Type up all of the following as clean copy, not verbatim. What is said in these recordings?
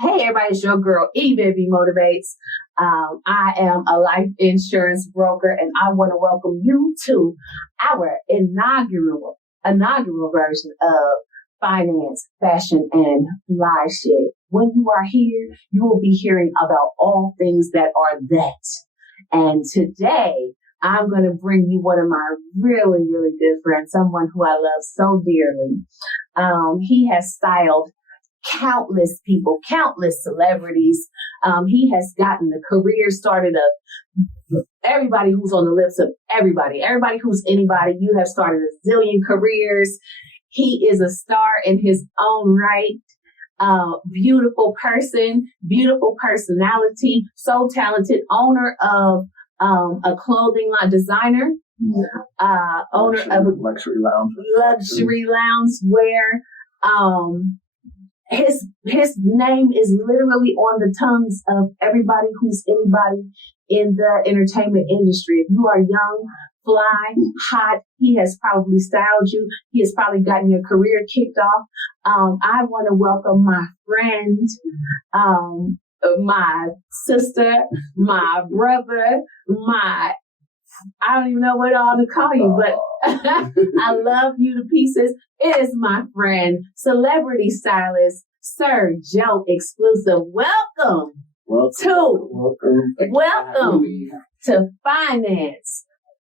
Hey everybody, it's your girl Yvette B Motivates. I am a life insurance broker and I want to welcome you to our inaugural version of Finance, Fashion, and Fly Shit. When you are here, you will be hearing about all things that are that. And today, I'm going to bring you one of my really, really good friends, someone who I love so dearly. He has styled countless people, countless celebrities. He has gotten the career started of everybody who's on the lips of everybody who's anybody. You have started a zillion careers. He is a star in his own right. Beautiful person, beautiful personality, so talented, owner of a clothing line, designer, owner of a luxury loungewear. His name is literally on the tongues of everybody who's anybody in the entertainment industry. If you are young, fly, hot, he has probably styled you. He has probably gotten your career kicked off. I want to welcome my friend, my sister, my brother, I don't even know what all to call you, but I love you to pieces. It is my friend, Celebrity Stylist, Sir Joe Exclusive. Welcome to Finance,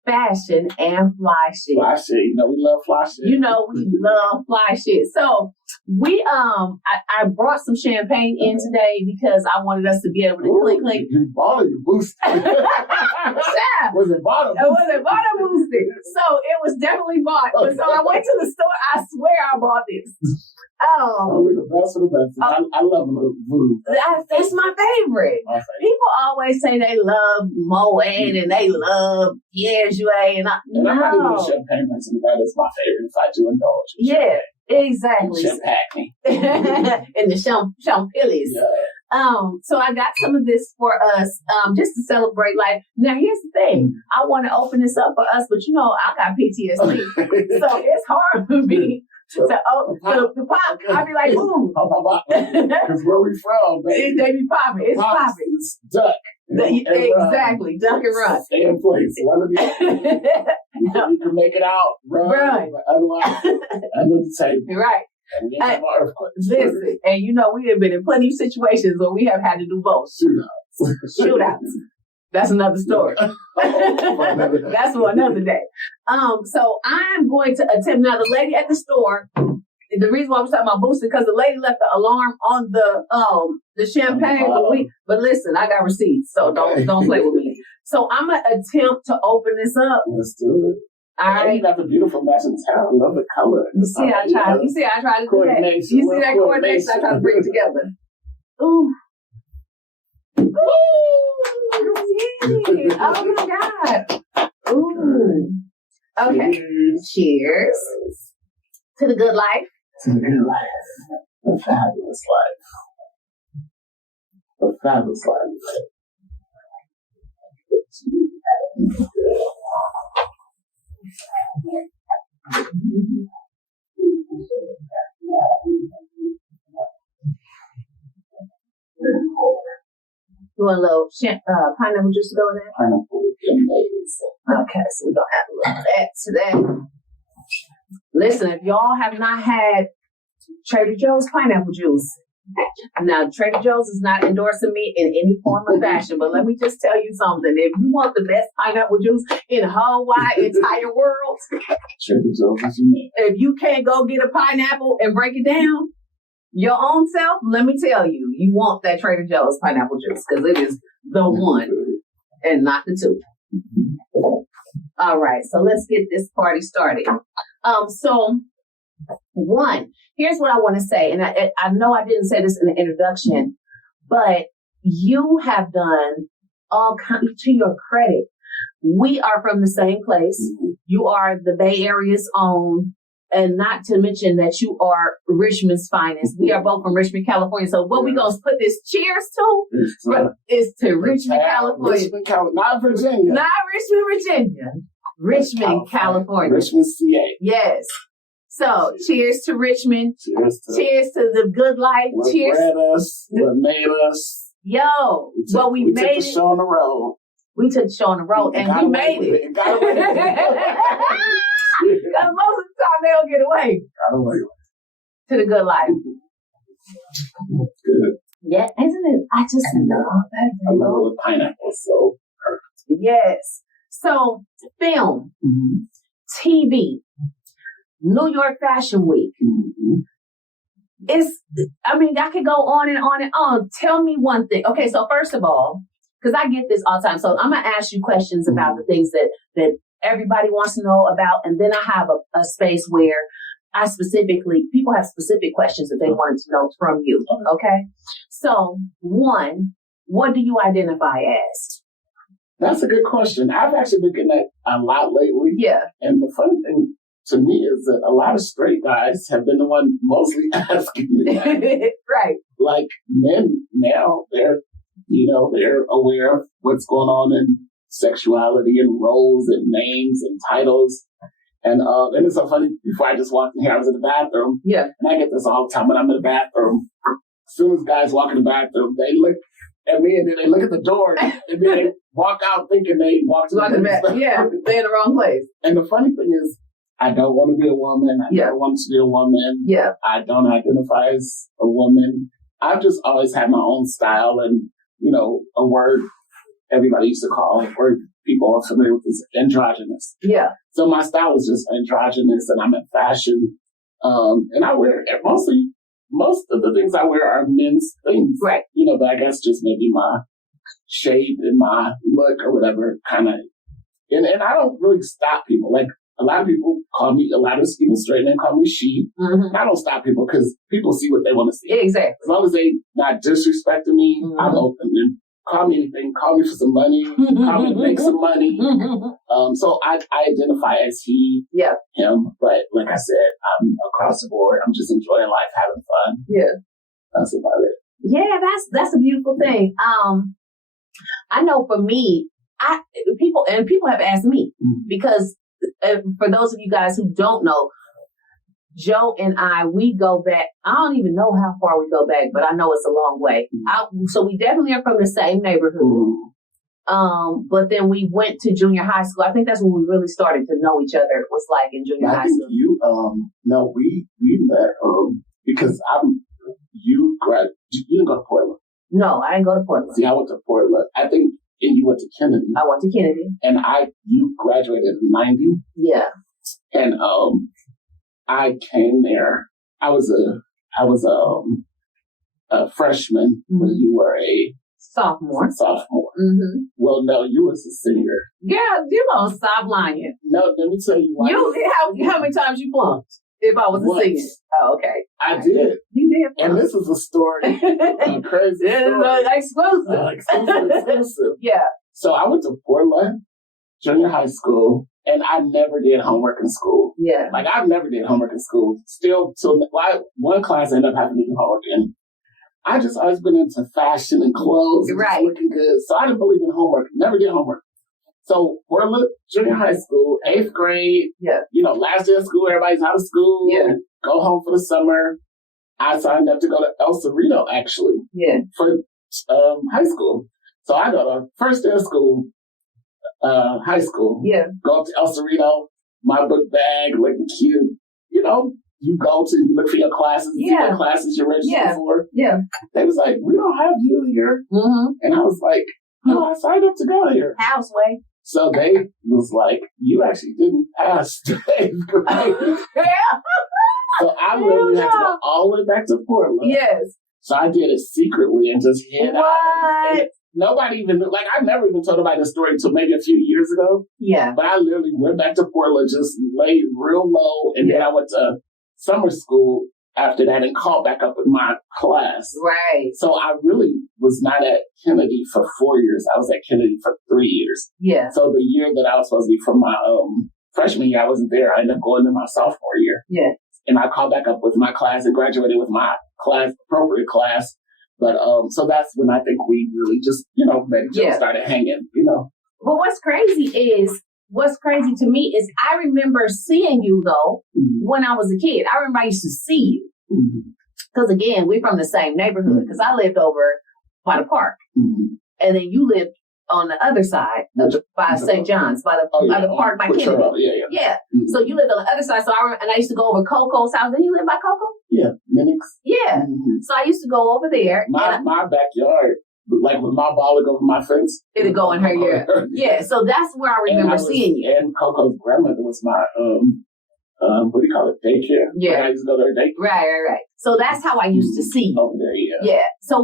Fashion, and Fly Shit. Fly shit, we love fly shit. We love fly shit. So we, I brought some champagne in today because I wanted us to be able to clink. You bought it, you boosted. Yeah. Was it bottom? It wasn't bottom boosted. So it was definitely bought. But so I went to the store. I swear I bought this. We're the best of the best. I love voodoo. That's my favorite. People always say they love Moet and they love Pierre Jouet. And I'm not even a champagne person. That is my favorite if I do indulge. Yeah, exactly. Champagne. And the Champillies. Yeah. So I got some of this for us, just to celebrate life. Now, here's the thing. I want to open this up for us, but I got PTSD. So it's hard for me to pop. I'll be like, ooh. Because where we from, they be popping. It's popping. It's duck. Exactly. Duck and run. Stay in place. You can make it out. Run. But otherwise, under the table. Right. Listen, and we have been in plenty of situations where we have had to do both. Shootouts. That's another story. That's for another day. So I'm going to attempt. Now, the lady at the store, the reason why I was talking about boosting, because the lady left the alarm on the champagne. But listen, I got receipts, so don't play with me. So I'm gonna attempt to open this up. Let's do it. All right. You got the beautiful matching town. I love the color. You see, I tried to do that. You see that coordination I try to bring together. Ooh. Ooh. Oh my God. Ooh. Okay. Cheers. To the good life. To the good life. The fabulous life. The fabulous life. You want a little pineapple juice to go in there? Pineapple amazing. Okay, so we're going to add a little of that to that. Listen, if y'all have not had Trader Joe's pineapple juice, now Trader Joe's is not endorsing me in any form or fashion, but let me just tell you something. If you want the best pineapple juice in the whole wide entire world, Trader Joe's is unique. If you can't go get a pineapple and break it down your own self, let me tell you, you want that Trader Joe's pineapple juice because it is the one and not the two. All right, so let's get this party started. So one, here's what I want to say, and I know I didn't say this in the introduction, but you have done all kinds, to your credit. We are from the same place. You are the Bay Area's own, and not to mention that you are Richmond's finest. We are both from Richmond, California. So what we going to put this cheers to is to Richmond, California. Not Virginia. Not Richmond, Virginia. Richmond, California. Richmond, CA. Yes. So, cheers to Richmond. Cheers to the good life. What Cheers. bred us, what made us. Yo, we made took the show on the road. We took the show on the road, and we made it. Got away with it. Because most of the time they don't get away. Got away with it. To the good life. Good. Yeah, isn't it? I just love that. I love the pineapple, so perfect. Yes. So, film, TV, New York Fashion Week. I could go on and on and on. Tell me one thing. Okay, so first of all, because I get this all the time, so I'm going to ask you questions about the things that everybody wants to know about, and then I have a space where people have specific questions that they wanted to know from you. Okay? So, one, what do you identify as? That's a good question. I've actually been getting that a lot lately. Yeah. And the funny thing to me is that a lot of straight guys have been the one mostly asking me that. Right. Like men now, they're aware of what's going on in sexuality and roles and names and titles. And it's so funny, before I just walked in here, I was in the bathroom. Yeah. And I get this all the time when I'm in the bathroom. As soon as guys walk in the bathroom, they look at me and then they look at the door and then they walk out thinking they walked to the bathroom. Yeah, they're in the wrong place. And the funny thing is, I don't want to be a woman. I never want to be a woman. Yeah. I don't identify as a woman. I've just always had my own style and, a word everybody used to call, or people are familiar with, is androgynous. Yeah. So my style is just androgynous, and I'm in fashion. And I wear most of the things I wear are men's things. Right. But I guess just maybe my shape and my look or whatever kind of. And I don't really stop people. Like, a lot of people call me, a lot of even straight men call me she. Mm-hmm. I don't stop people because people see what they want to see. Exactly. As long as they not disrespecting me, I'm open. And call me anything. Call me for some money. Call me to make some money. So I identify as he, him. But like I said, I'm across the board. I'm just enjoying life, having fun. Yeah. That's about it. Yeah, that's a beautiful thing. I know for me, people have asked me because for those of you guys who don't know, Joe and we go back. I don't even know how far we go back, but I know it's a long way. So we definitely are from the same neighborhood. But then we went to junior high school. I think that's when we really started to know each other. It was like in junior high school. We met because you didn't go to Portland. No, I didn't go to Portland. See, I went to Portland. I think. And you went to Kennedy. I went to Kennedy. And you graduated in 90. Yeah. And I came there. I was a freshman when you were a sophomore. Mm-hmm. Well, no, you was a senior. Yeah, you don't stop lying. No, let me tell you why. How many times you flunked? If I was a senior. Oh, okay. I did. You did. And this is a story. A crazy story. Exclusive. Yeah. So I went to Portland junior high school, and I never did homework in school. Yeah. Like, I never did homework in school. Still, till one class I ended up having to do homework in. I just always been into fashion and clothes. Right. And looking good. So I didn't believe in homework. Never did homework. So Portland junior high school, 8th grade. Yeah. Last day of school, everybody's out of school. Yeah. Go home for the summer. I signed up to go to El Cerrito, actually. Yeah. For high school. So I go to first day of school, high school. Yeah. Go up to El Cerrito, my book bag, looking cute. You look for your classes, see what classes you're registered for. Yeah. They was like, we don't have you here. Mm-hmm. And I was like, no, I signed up to go here. Houseway. So they was like, you actually didn't pass the 8th grade. Yeah. So I literally had to go all the way back to Portland. Yes. So I did it secretly and just hid out. And nobody even knew. Like, I never even told nobody the story until maybe a few years ago. Yeah. But I literally went back to Portland, just laid real low. And then I went to summer school after that and caught back up with my class. Right. So I really was not at Kennedy for 4 years. I was at Kennedy for 3 years. Yeah. So the year that I was supposed to be for my freshman year, I wasn't there. I ended up going to my sophomore year. Yeah. And I caught back up with my class and graduated with my appropriate class. But so that's when I think we really just, met each other, started hanging, Well, what's crazy is what's crazy to me is I remember seeing you, though, when I was a kid. I remember I used to see you. Because, again, we're from the same neighborhood. Because I lived over by the park. And then you lived on the other side by St. John's, by the park by Kennedy. Yeah. So you lived on the other side. So I remember, and I used to go over Coco's house. Didn't you live by Coco? Yeah, Minix. Yeah. So I used to go over there. My backyard, like when my ball would go over my fence. It'd go in her yard. Yeah. So that's where I remember seeing you. And Coco's grandmother was my, what do you call it? Daycare. Yeah. I used to go to her daycare. Right. So that's how I used to see you. Over there, yeah. Yeah. So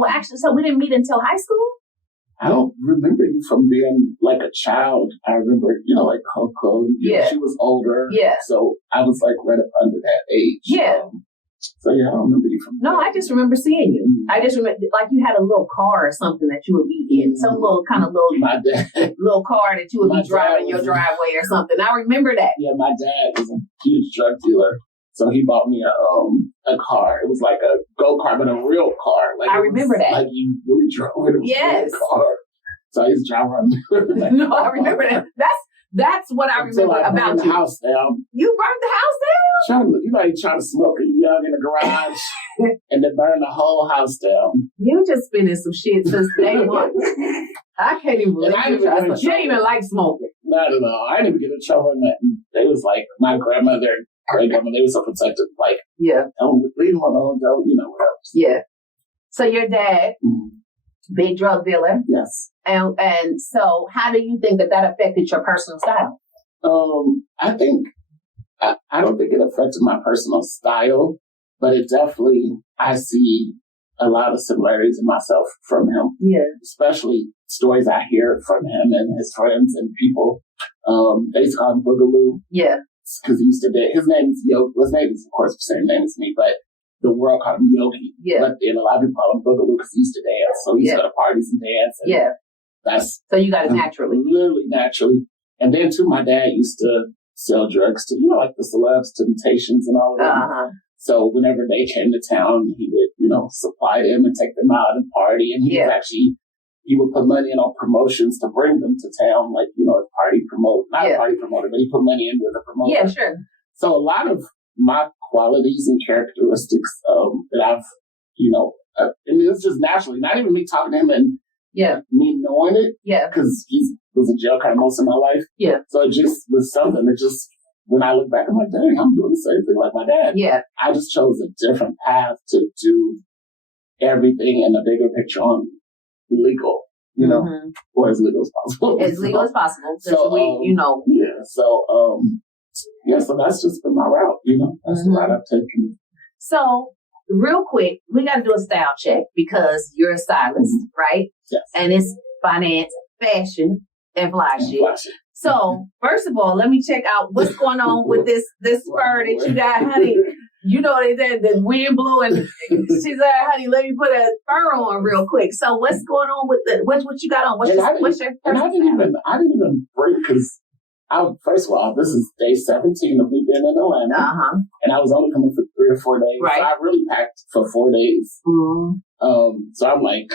we didn't meet until high school? I don't remember you from being like a child. I remember, like Coco. She was older. Yeah. So I was like right up under that age. Yeah. So I don't remember you from. No, I just remember seeing you. I just remember like you had a little car or something that you would be in, some little kind of my dad, little car that you would be driving your driveway or something. I remember that. Yeah, my dad was a huge drug dealer, so he bought me a car. It was like a go-kart, but a real car. Like I remember that. Like you really drove with a real car. So I used to drive around. No, I remember that. That's what I remember about the you. House down. You burned the house down? You trying to smoke a young in the garage and then burn the whole house down. You just been in some shit since day one. I can't even believe you didn't even like smoking. Not at all. I didn't even get in trouble in that. They was like, my grandmother and great-grandmother, they were so protective. Like, don't leave them alone, don't, whatever. Yeah. So your dad, big drug dealer. Yes. And so how do you think that affected your personal style? I think, I don't think it affected my personal style, but it definitely, I see a lot of similarities in myself from him. Yeah. Especially stories I hear from him and his friends and people. They used to call him Boogaloo. Yeah. Because he used to dance. His name is Yogi. His name is, of course, the same name as me, but the world called him Yogi. Yeah. But then a lot of people call him Boogaloo because he used to dance. So he used to go to parties and dance. And so you got it naturally. Literally naturally. And then, too, my dad used to sell drugs to, like the celebs, Temptations and all of that. So whenever they came to town, he would, supply them and take them out and party. And he would put money in on promotions to bring them to town, like, a party promoter, not a party promoter, but he put money into the promoter. Yeah, sure. So a lot of my qualities and characteristics that I've, and it's just naturally, not even me talking to him and me knowing it. Yeah. Because he was in jail kind of most of my life. Yeah. So it just was something that just, when I look back, I'm like, dang, I'm doing the same thing like my dad. Yeah. I just chose a different path to do everything in the bigger picture on legal, or as legal as possible. As legal as possible. So, Yeah. So, so that's just been my route, That's the route I've taken. So, real quick, we got to do a style check because you're a stylist, right? Yes. And it's finance, fashion, and fly shit. So, first of all, let me check out what's going on with this fur that you got, honey. They said the wind blew and she said, honey, let me put a fur on real quick. So, what's going on with what you got on? What's your and I didn't even break because first of all, this is day 17 of me being in Atlanta. And I was only coming for 3 or 4 days. Right. So I really packed for 4 days. So I'm like,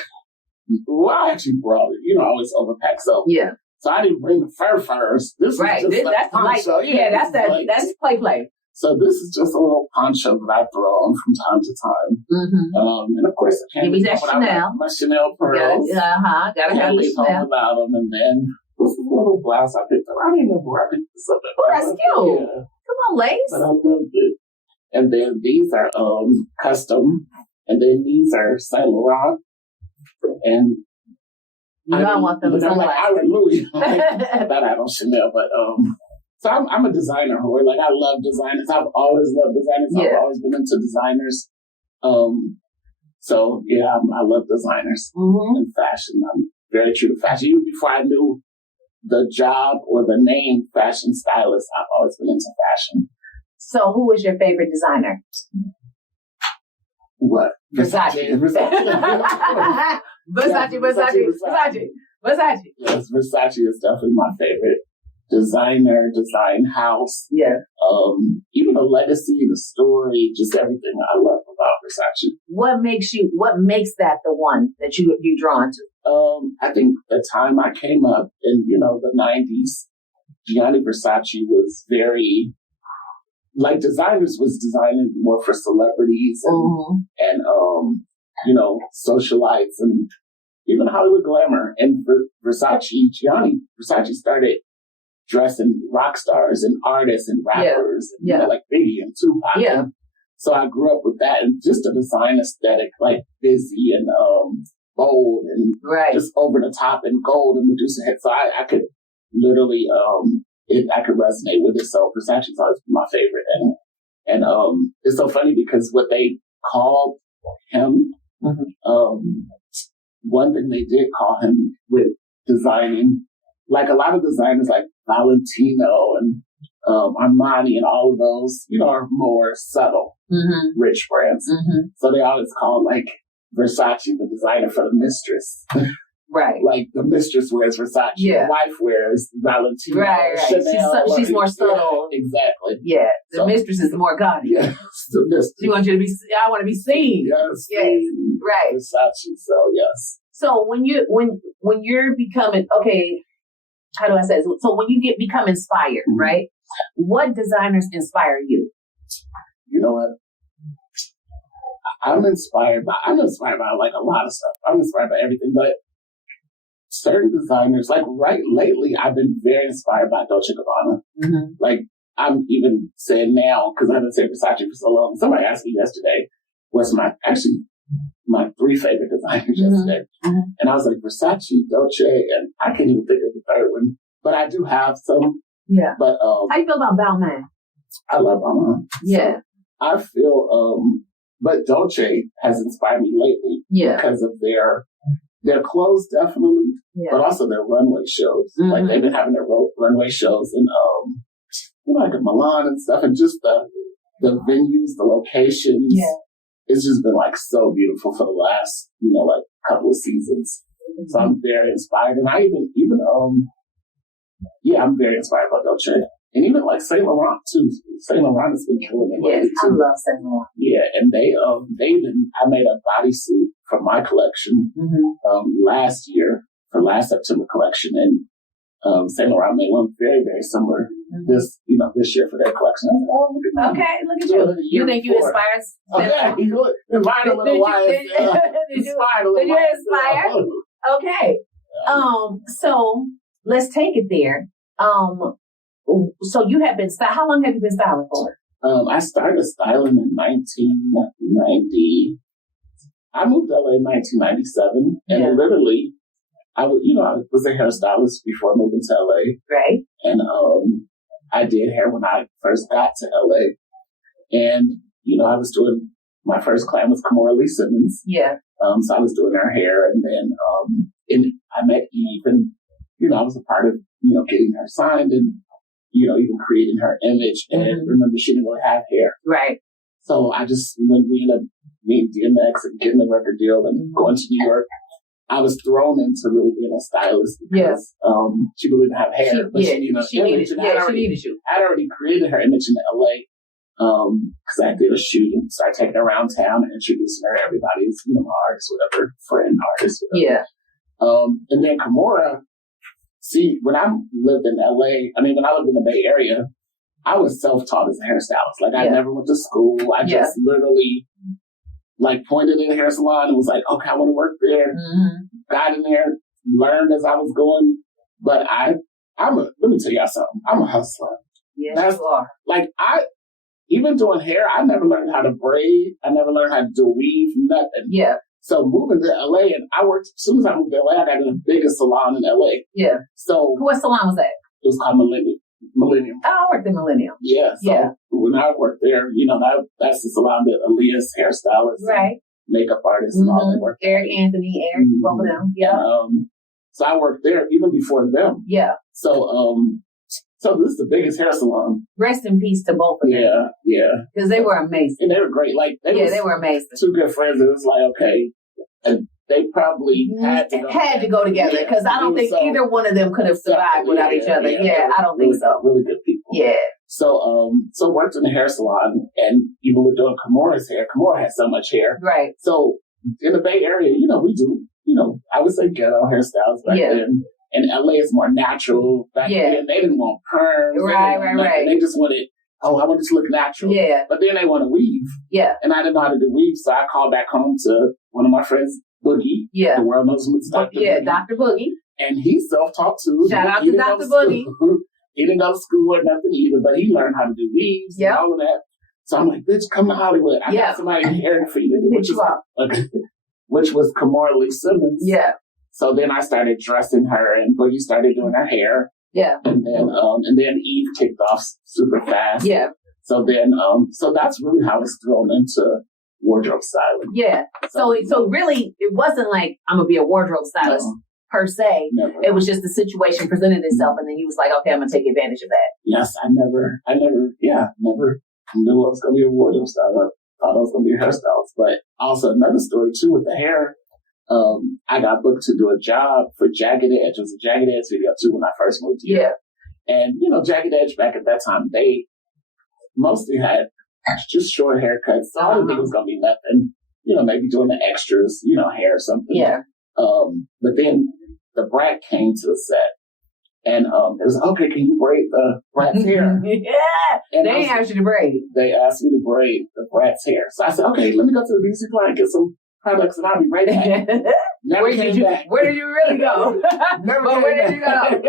I actually brought it. I always overpack. So so I didn't bring the fur first. This is just that's poncho. That's play. So this is just a little poncho that I throw on from time to time. And of course, I can't give me that Chanel. My Chanel pearls. Gotta have the Chanel. Without them. And then this is a little blouse I picked up. I don't even know where I picked this up. Oh, that's cute. Yeah. Come on, Lace. But I loved it. And then these are custom. And then these are Saint Laurent. And I want them to like, I that I don't Chanel, but so I'm a designer whore. Like I love designers. I've always loved designers. I've always been into designers. So I love designers and fashion. I'm very true to fashion. Even before I knew the job or the name fashion stylist, I've always been into fashion. So who is your favorite designer? What? Versace. Versace. Yes, Versace is definitely my favorite designer, design house. Yeah. Even the legacy, the story, just everything I love about Versace. What makes that the one that you're drawn to? I think the time I came up in, the 90s, Gianni Versace was very, like, designers was designing more for celebrities and socialites and even Hollywood glamour. And Gianni Versace started dressing rock stars and artists and rappers, like Biggie and Tupac. Yeah. So I grew up with that and just a design aesthetic, like busy and bold and just over the top and gold and Medusa head. So I could literally, I could resonate with it. So Versace's always been my favorite. And it's so funny because what they called him, one thing they did call him with designing, like a lot of designers like Valentino and Armani and all of those, are more subtle, rich brands. So they always call like Versace the designer for the mistress. Right. Like the mistress wears Versace, the wife wears Valentino. Right. She's more subtle. Exactly. Yeah. The mistress is the more gaudy. Yeah. The mistress. She wants you to be, I want to be seen. Yes. Right. Versace. So yes. So when you're becoming, okay, how do I say this? So when you become inspired, right? What designers inspire you? You know what? I'm inspired by like a lot of stuff. I'm inspired by everything, but certain designers, like lately, I've been very inspired by Dolce & Gabbana. Like I'm even saying now, because I've been saying Versace for so long. Somebody asked me yesterday, what's my 3 favorite designers yesterday. And I was like, Versace, Dolce, and I can't even think of the third one. But I do have some. Yeah. But how you feel about Balmain? I love Balmain. Yeah. So I feel but Dolce has inspired me lately because of their clothes definitely, but also their runway shows. Like they've been having their runway shows in like in Milan and stuff, and just the venues, the locations. Yeah. It's just been like so beautiful for the last, like couple of seasons. So I'm very inspired. And I I'm very inspired by Dolce. And even like Saint Laurent too. Saint Laurent has been killing it. Yes, I love Saint Laurent. Yeah, and I made a bodysuit for my collection last year, for last September collection. And Saint Laurent made one very, very similar this year for their collection. I was like, oh, look at okay, look at you. You think you inspired? Okay, you inspired a little while. Did you inspire? Okay. So let's take it there. So you have been how long have you been styling for? I started styling in 1990. I moved to LA in 1997, and literally, I was a hairstylist before moving to LA. Right. And I did hair when I first got to LA, and I was doing my first client was Kimora Lee Simmons. Yeah. So I was doing her hair, and then I met Eve, and I was a part of getting her signed and even creating her image. And remember, she didn't really have hair. Right. So when we ended up meeting DMX and getting the record deal and going to New York, I was thrown into really being a stylist because she really didn't have hair. She needed you. I'd already created her image in LA because I did a shoot and started taking her around town and introducing her to everybody's, artist, whatever, friend, artist, whatever. Yeah. And then Kimora, when I lived in LA, when I lived in the Bay Area, I was self-taught as a hairstylist. Like, I never went to school. I just literally, pointed in a hair salon and was like, okay, I want to work there. Got in there, learned as I was going. But let me tell y'all something. I'm a hustler. Yes, you are. Even doing hair, I never learned how to braid. I never learned how to do weave, nothing. Yeah. So moving to LA, and as soon as I moved to LA, I got in the biggest salon in LA. Yeah. So what salon was that? It was called Millennium. Oh, I worked in Millennium. Yeah. So when I worked there, that's the salon that Aaliyah's hairstylist, right? Makeup artists, and all that work. Eric Anthony, both of them. Yeah. So I worked there even before them. Yeah. So this is the biggest hair salon. Rest in peace to both of them. Yeah, yeah. Because they were amazing. And they were great. They were amazing. Two good friends. It was like, okay. And they probably had to go together because I don't think either one of them could have survived without each other. Yeah, I don't think so. Really good people. Yeah. So worked in the hair salon, and even with doing Kimora's hair, Kimora has so much hair. Right. So in the Bay Area, we do, I would say ghetto hairstyles back then. And LA is more natural. Back then, they didn't want perms. Right. They just wanted, I wanted to look natural. Yeah. But then they want to weave. Yeah. And I didn't know how to do weave, so I called back home to one of my friends, Boogie. Yeah. The world knows him as Dr. Boogie. Yeah, Dr. Boogie. And he's self-taught too. Shout out to Dr. Boogie. He didn't go to school or nothing either, but he learned how to do weaves and all of that. So I'm like, bitch, come to Hollywood. I got somebody here for you to do, which was Kamora Lee Simmons. Yeah. So then I started dressing her, and Boogie started doing her hair. Yeah. And then Eve kicked off super fast. Yeah. So then, so that's really how I was thrown into wardrobe styling. Yeah. So really, it wasn't like I'm gonna be a wardrobe stylist. No. Per se. Never. It was just the situation presented itself, and then he was like, okay, I'm going to take advantage of that. Yes, I never knew I was going to be a wardrobe stylist. I thought I was going to be a hairstylist. But also another story, too, with the hair. I got booked to do a job for Jagged Edge. It was a Jagged Edge video, too, when I first moved here. Yeah. And, Jagged Edge back at that time, they mostly had just short haircuts. So I didn't think it was going to be nothing. Maybe doing the extras, hair or something. Yeah. But then the brat came to the set, and it was okay. Can you braid the brat's hair? Yeah, and they asked you to braid. They asked me to braid the brat's hair, so I said, okay, let me go to the beauty supply and get some products, and I'll be right back. Never came back. Where did you really go? Where did you go?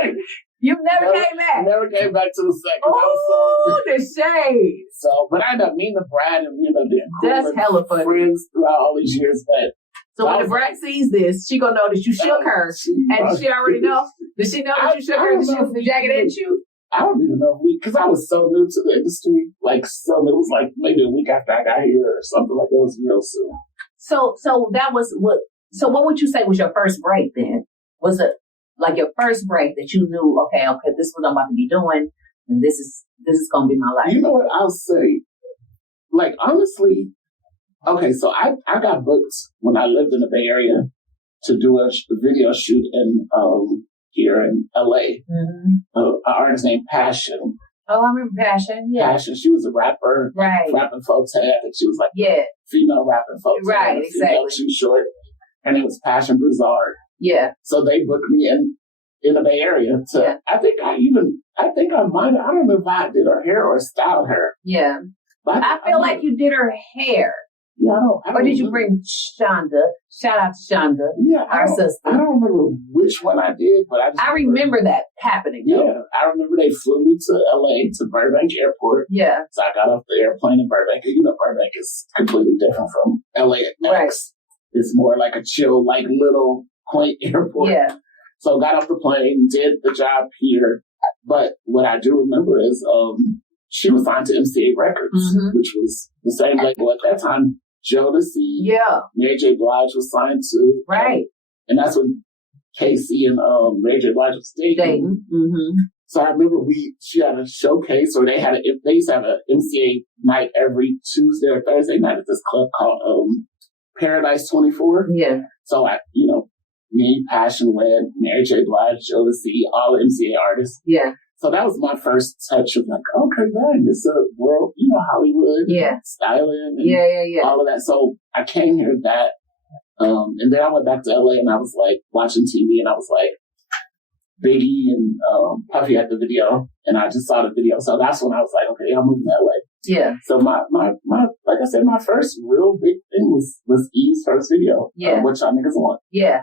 You never came back. Never came back to the set. Oh, the shade. So, but I ended up meeting the brat, and being cool. That's hella funny. Friends throughout all these years, but. So when the brat sees this, she gonna know that you shook her, and she already know. Does she know that you shook her? Did she the Jagged Edge shoot? I don't even know, because I was so new to the industry. It was like maybe a week after I got here or something like that. It was real soon. So that was what. So what would you say was your first break then? Was it like your first break that you knew? Okay, this is what I'm about to be doing, and this is gonna be my life. You know what I'll say? Honestly. Okay, so I got booked when I lived in the Bay Area to do a video shoot in here in LA. Mm-hmm. An artist named Passion. Oh, I remember Passion. Yeah, Passion. She was a rapper, right? Rapping folks. I think she was female rapping folks. Right, exactly. Too short. Her name was Passion Broussard. Yeah. So they booked me in the Bay Area to. Yeah. I don't know if I did her hair or styled her. Yeah. But I feel like you did her hair. Yeah, I don't or did you bring Shonda? Shout out to Shonda, our sister. I don't remember which one I did, but I remember that happening. Yeah, I remember they flew me to LA, to Burbank Airport. Yeah. So I got off the airplane in Burbank. Burbank is completely different from LAX. Right. It's more like a chill, little quaint airport. Yeah. So got off the plane, did the job here. But what I do remember is she was signed to MCA Records, which was the same label at that time. Jodeci. Yeah. Mary J. Blige was signed to. Right. And that's when Casey and Mary J. Blige was dating. Mm-hmm. So I remember she had a showcase, or they used to have an MCA night every Tuesday or Thursday night at this club called Paradise 24. Yeah. So me, Passion went, Mary J. Blige, Jodeci, all the MCA artists. Yeah. So that was my first touch of okay, man, it's a world, Hollywood, styling, and all of that. So I came here that, and then I went back to LA, and I was watching TV, and I was Biggie and Puffy had the video, and I just saw the video. So that's when I was okay, I'm moving to LA. Yeah. So my like I said, my first real big thing was Eve's first video. Yeah. What y'all niggas want? Yeah.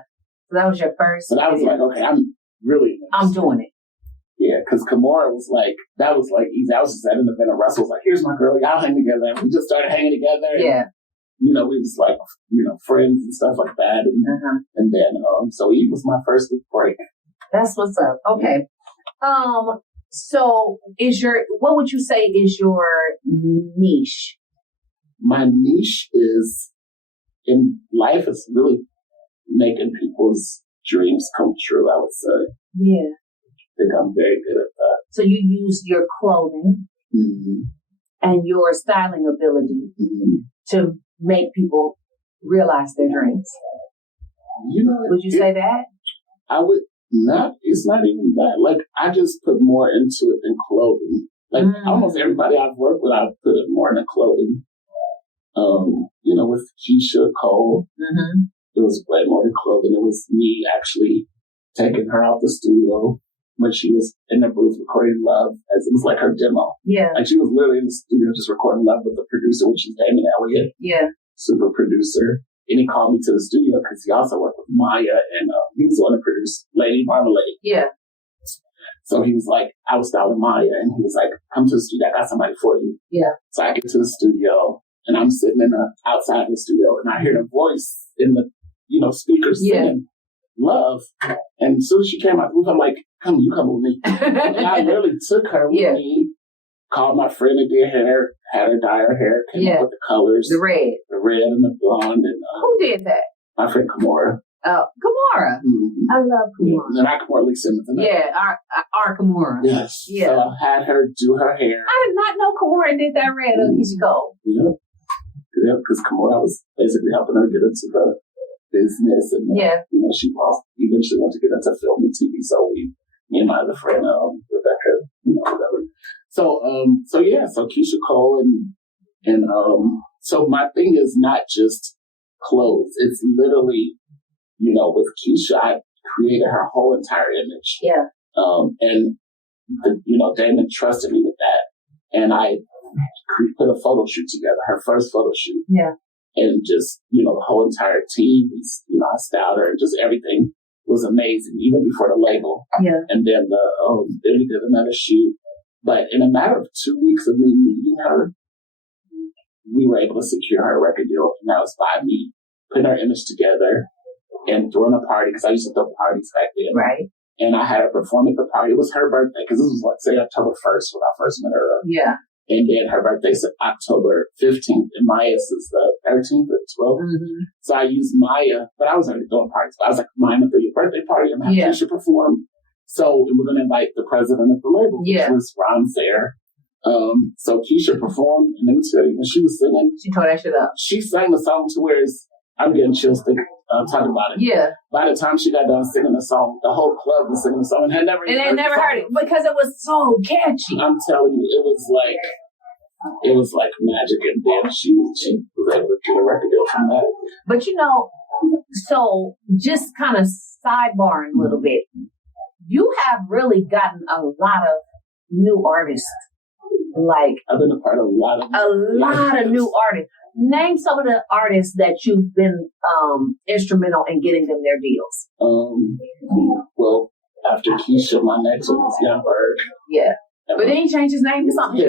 So that was your first. So that was okay, I'm doing it. Yeah, because Kamora was that was easy. I was just at an event and Russell was here's my girl, y'all hang together. And we just started hanging together. And, we was friends and stuff like that. And then, so Eve was my first big break. That's what's up. Okay. So what would you say is your niche? My niche is, in life, is really making people's dreams come true, I would say. Yeah. I think I'm very good at that. So you use your clothing and your styling ability to make people realize their dreams. Would you say that? I would not. It's not even that. I just put more into it than clothing. Almost everybody I've worked with, I've put it more into clothing. With Keisha Cole, it was way more than clothing. It was me actually taken her out the studio when she was in the booth recording Love, as it was like her demo. Yeah. Like she was literally in the studio just recording Love with the producer, which is Damon Elliott. Yeah. Super producer. And he called me to the studio because he also worked with Maya, and he was the one that produced Lady Marmalade. Yeah. So he was like, I was styling Maya, and he was like, come to the studio, I got somebody for you. Yeah. So I get to the studio, and I'm sitting outside the studio, and I hear the voice in the, speakers singing Love. And as soon as she came out, I'm like, come with me. And I literally took her with me, called my friend that did hair, had her dye her hair, came up with the colors. The red and the blonde. And who did that? My friend Kimora. Oh, Kimora. Mm-hmm. I love Kimora. And I Kimora Lee Simmons. Our Kimora. Yes. Yeah. So I had her do her hair. I did not know Kimora did that red on Keisha Cole. Yeah. Yeah, because Kimora was basically helping her get into the business. And, she eventually went to get into film and TV. So me and my other friend, Rebecca, whatever. So Keisha Cole and so my thing is not just clothes. It's literally, with Keisha, I created her whole entire image. Yeah. And Damon trusted me with that, and I put a photo shoot together, her first photo shoot. Yeah. And just the whole entire team, I styled her, and just everything was amazing, even before the label. Yeah. And then then we did another shoot. But in a matter of 2 weeks of me meeting her, we were able to secure her a record deal. And that was by me putting her image together and throwing a party, because I used to throw parties back then. Right. And I had her perform at the party. It was her birthday, because this was, say, October 1st when I first met her. Yeah. And then her birthday's October 15th, and Maya's is the 13th or 12th. Mm-hmm. So I used Maya, but I was already throwing parties. But I was like, Maya, I'm going to throw your birthday party. I'm going to have Keisha perform. So we're going to invite the president of the label, which was Ron Fair. So Keisha performed, and let me tell you, when she was singing, she tore that shit up. She sang the song to where I'm getting chills thinking, talking about it. Yeah. By the time she got done singing the song, the whole club was singing the song, and they never heard it because it was so catchy. I'm telling you, it was like magic, and then she was able to get a record deal from that. But so just kind of sidebarring a little bit. You have really gotten a lot of new artists. Like I've been a part of a lot of new artists. Name some of the artists that you've been instrumental in getting them their deals. Well, after Keisha, my next one was Young Berg. Yeah. But then he changed his name to something.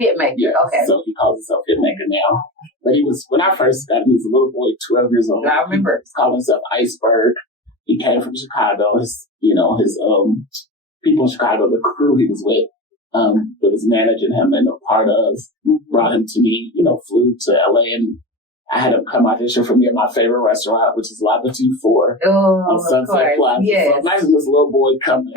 Hitmaker. Yeah. Okay. So he calls himself Hitmaker now. But he was, when I first got him, he was a little boy, 12 years old. I remember. He called himself Iceberg. He came from Chicago. His people in Chicago, the crew he was with, that was managing him and a part of, brought him to me, flew to LA, and I had him come audition for me at my favorite restaurant, which is La Petite Four on Sunset Plaza. Yes. So imagine this little boy coming,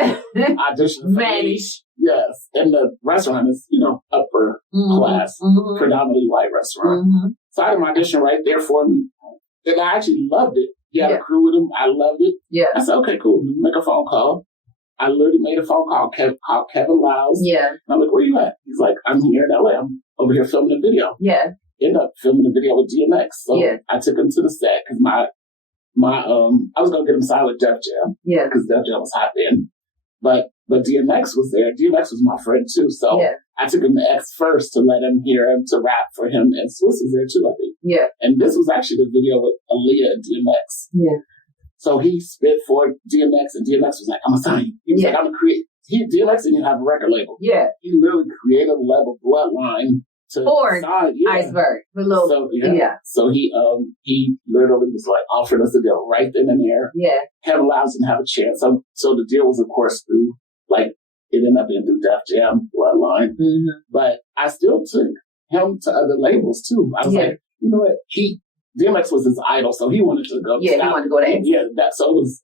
audition for me. Yes. And the restaurant is, upper class, predominantly white restaurant. Mm-hmm. So I had him audition right there for me. And I actually loved it. He had a crew with him. I loved it. Yeah. I said, okay, cool. Make a phone call. I literally made a phone call, called Kevin Lyles. Yeah. And I'm like, where you at? He's like, I'm here in LA. I'm over here filming a video. Yeah. Ended up filming a video with DMX. So I took him to the set because I was going to get him signed with Def Jam. Yeah. Because Def Jam was hot then. But DMX was there. DMX was my friend too. So I took him to X first to let him hear him, to rap for him. And Swiss was there too, I think. Yeah. And this was actually the video with Aaliyah and DMX. Yeah. So he spit for DMX, and DMX was like, I'm going to sign you. He was like, I'm going to create. DMX didn't even have a record label. Yeah. He literally created a level bloodline to sign. Yeah. Iceberg. So he literally was like, offered us a deal right then and there. Yeah. Kevin Lyles didn't have a chance. So the deal was, of course, through, it ended up being through Def Jam bloodline. Mm-hmm. But I still took him to other labels too. I was like, you know what? DMX was his idol, so he wanted to go. Yeah, he wanted to go there. Yeah, so it was,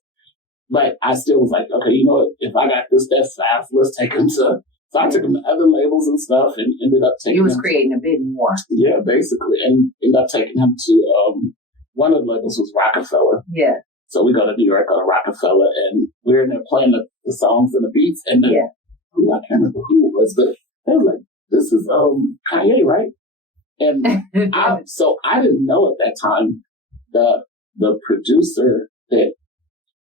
but I still was like, okay, you know what? If I got this, that's fast. Let's take him to. So I took him to other labels and stuff, and ended up taking. You was creating a bit more. Yeah, basically, and ended up taking him to one of the labels was Rockefeller. Yeah. So we go to New York, go to Rockefeller, and we're in there playing the songs and the beats, and I can't remember who it was, but they were like, "This is Kanye, right?" And I didn't know at that time the producer that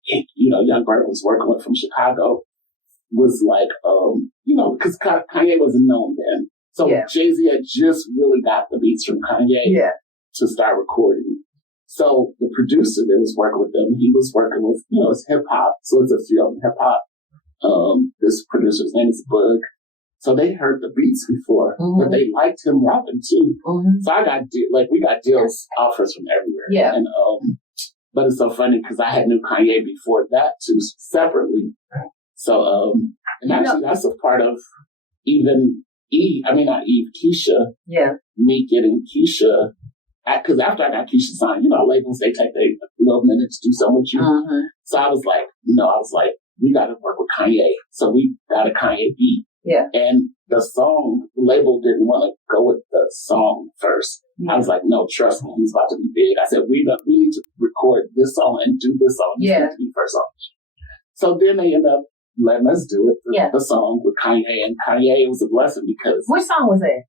Young young girl I was working with from Chicago was like, because Kanye wasn't known then. So Jay-Z had just really got the beats from Kanye to start recording. So the producer that was working with them, he was working with, it's hip hop. So it's a field hip hop. This producer's name is Bug. So they heard the beats before, but they liked him rapping too. So we got deals offers from everywhere. Yeah. And, but it's so funny because I had knew Kanye before that too, separately. So, and actually that's a part of even Keisha. Yeah. Me getting Keisha. Because after I got Keisha signed, labels, they take their little minutes to do something with you. So I was like, we got to work with Kanye. So we got a Kanye beat. Yeah. And the label didn't want to go with the song first. I was like, no, trust me, he's about to be big. I said, we need to record this song and do this song. This needs to be first song. So then they ended up letting us do it, the song with Kanye. And Kanye, it was a blessing because... Which song was that?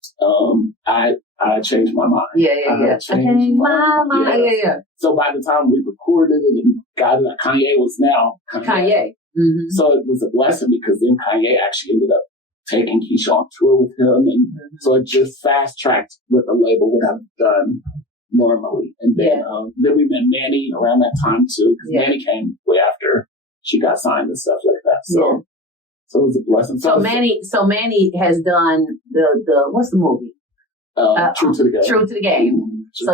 I changed my mind. I changed my mind. Yeah. So by the time we recorded it and got it, Kanye was now Kanye. So it was a blessing because then Kanye actually ended up taking Keisha on tour with him. And so it just fast-tracked what the label would have done normally. And then we met Manny around that time too, because Manny came way after she got signed and stuff like that. So so it was a blessing. So Manny has done the what's the movie? True to the Game. True to the Game. He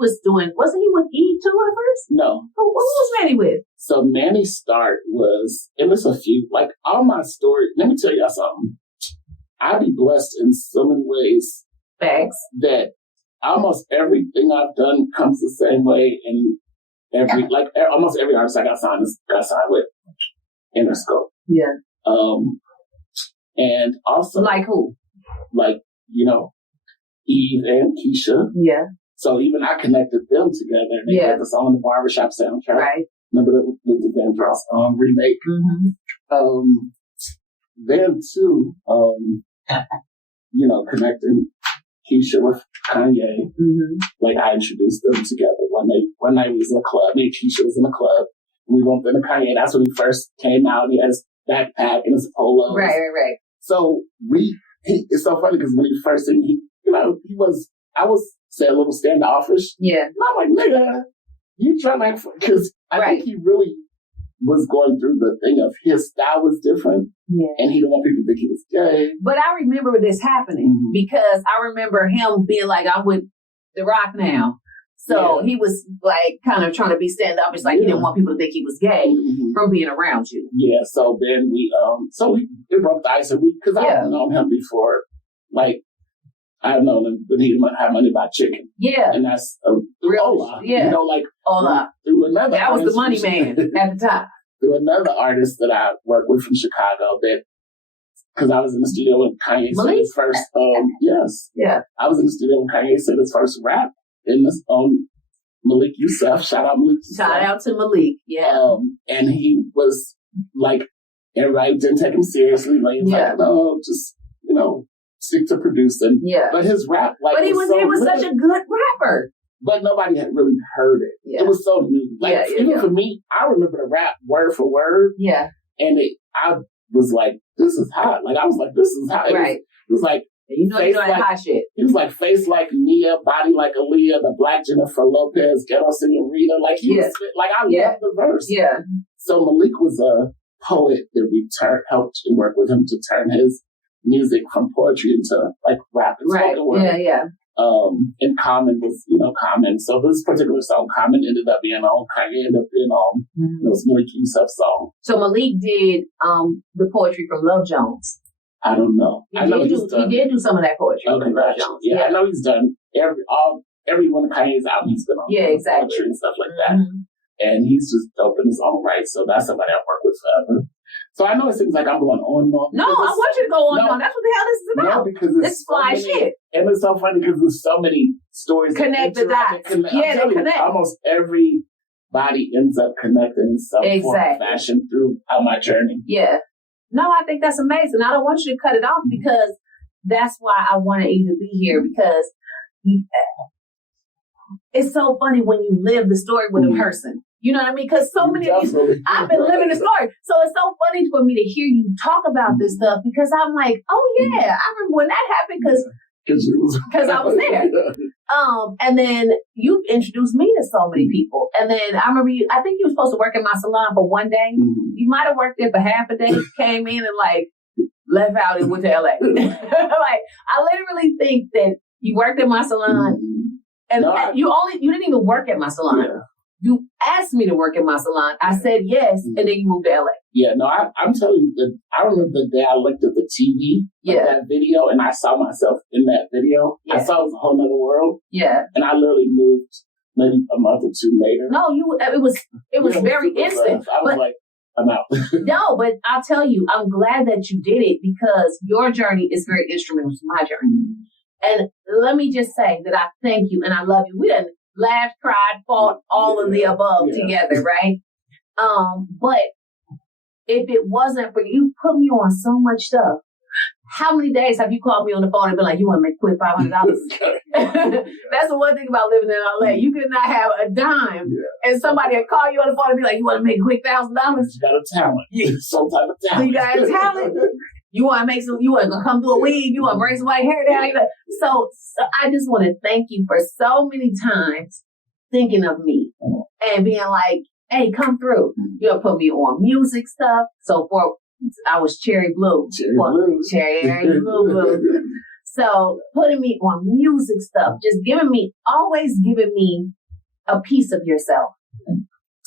was doing, wasn't he with Eve too at first? No. Who was Manny with? So Manny's start was, and there's a few, like all my stories, let me tell y'all something. I be blessed in so many ways. Facts. That almost everything I've done comes the same way, and almost every artist I got signed with Interscope. Yeah. And also. Like who? Like, Eve and Keisha. Yeah. So even I connected them together. And they had the song The Barbershop Soundtrack. Right. Remember that with the Vandross remake. Then too, connecting Keisha with Kanye. Like I introduced them together one night we was in a club. Me and Keisha was in a club. We bumped into Kanye. That's when he first came out. And he had his backpack and his polo. Right. So it's so funny because when he first seen me, I was a little standoffish. Yeah. And I'm like, nigga, you trying to, because I think he really was going through the thing of his style was different. Yeah. And he didn't want people to think he was gay. But I remember this happening because I remember him being like, I'm with The Rock now. So he was like kind of trying to be standoffish, like he didn't want people to think he was gay from being around you. Yeah. So then it broke the ice, because I've known him before. Like, I've known him when he didn't have money about chicken. Yeah. And that's through Ola. Yeah. Ola. Through another that was the money man at the time. Through another artist that I worked with from Chicago because I was in the studio when Kanye said his first, yes. Yeah. I was in the studio when Kanye said his first rap in this, Malik Yousef. Shout out Malik Yousef. Shout out to Malik. Yeah. And he was like, everybody didn't take him seriously. Like, he was like, no, just, stick to producing. Yeah. But his rap, but he was such a good rapper. But nobody had really heard it. Yeah. It was so new. Like, even for me, I remember the rap word for word. Yeah. And I was like, this is hot. Like, I was like, this is hot. Right. It was like, you doing hot shit. He was like, face like Nia, body like Aaliyah, the black Jennifer Lopez, ghetto senorita. Like, he was, like, I love the verse. Yeah. So Malik was a poet that we helped and worked with him to turn his music from poetry into like rap and spoken word. Yeah. And Common was, Common. So this particular song, Common, ended up being on. Kanye ended up being on. It was Malik Yousef's song. So Malik did the poetry from Love Jones. I don't know. He did do some of that poetry. Okay, Love Jones. Yeah, I know he's done every one of Kanye's albums he's been on. Yeah, exactly. Poetry and stuff like that. And he's just dope in his own right. So that's somebody I've worked with forever. So I know it seems like I'm going on and on. No, I want you to go on and on. That's what the hell this is about. No, because it's fly shit. And it's so funny because there's so many stories. Connect the dots. They connect. Almost everybody ends up connecting in some form of fashion throughout my journey. Yeah. No, I think that's amazing. I don't want you to cut it off because that's why I wanted you to be here, because it's so funny when you live the story with a person. You know what I mean? Because so many of these, I've been living the story. So it's so funny for me to hear you talk about this stuff because I'm like, oh yeah, I remember when that happened because I was there. And then you introduced me to so many people. And then I remember I think you were supposed to work in my salon for one day. You might have worked there for half a day, came in and like left out and went to LA. Like, I literally think that you worked in my salon and you didn't even work at my salon. Yeah. You asked me to work in my salon. I said yes, and then you moved to LA. Yeah, no, I'm telling you, I remember the day I looked at the TV of that video, and I saw myself in that video. Yeah. I saw it was a whole nother world. Yeah. And I literally moved maybe a month or two later. No, it was very instant. I was like, I'm out. No, but I'll tell you, I'm glad that you did it because your journey is very instrumental to my journey. And let me just say that I thank you and I love you. We done laughed, cried, fought, all of the above together, right? But if it wasn't for you put me on so much stuff, how many days have you called me on the phone and been like, you want to make quick $500? That's the one thing about living in LA. You could not have a dime and somebody would call you on the phone and be like, you want to make a quick $1,000? You got a talent. Some type of talent. So you got a talent. You want to come do a weave. You want to bring somebody's hair down. So I just want to thank you for so many times thinking of me and being like, hey, come through. You'll put me on music stuff. So I was Cherry Blue. Cherry Blue. So putting me on music stuff, just always giving me a piece of yourself.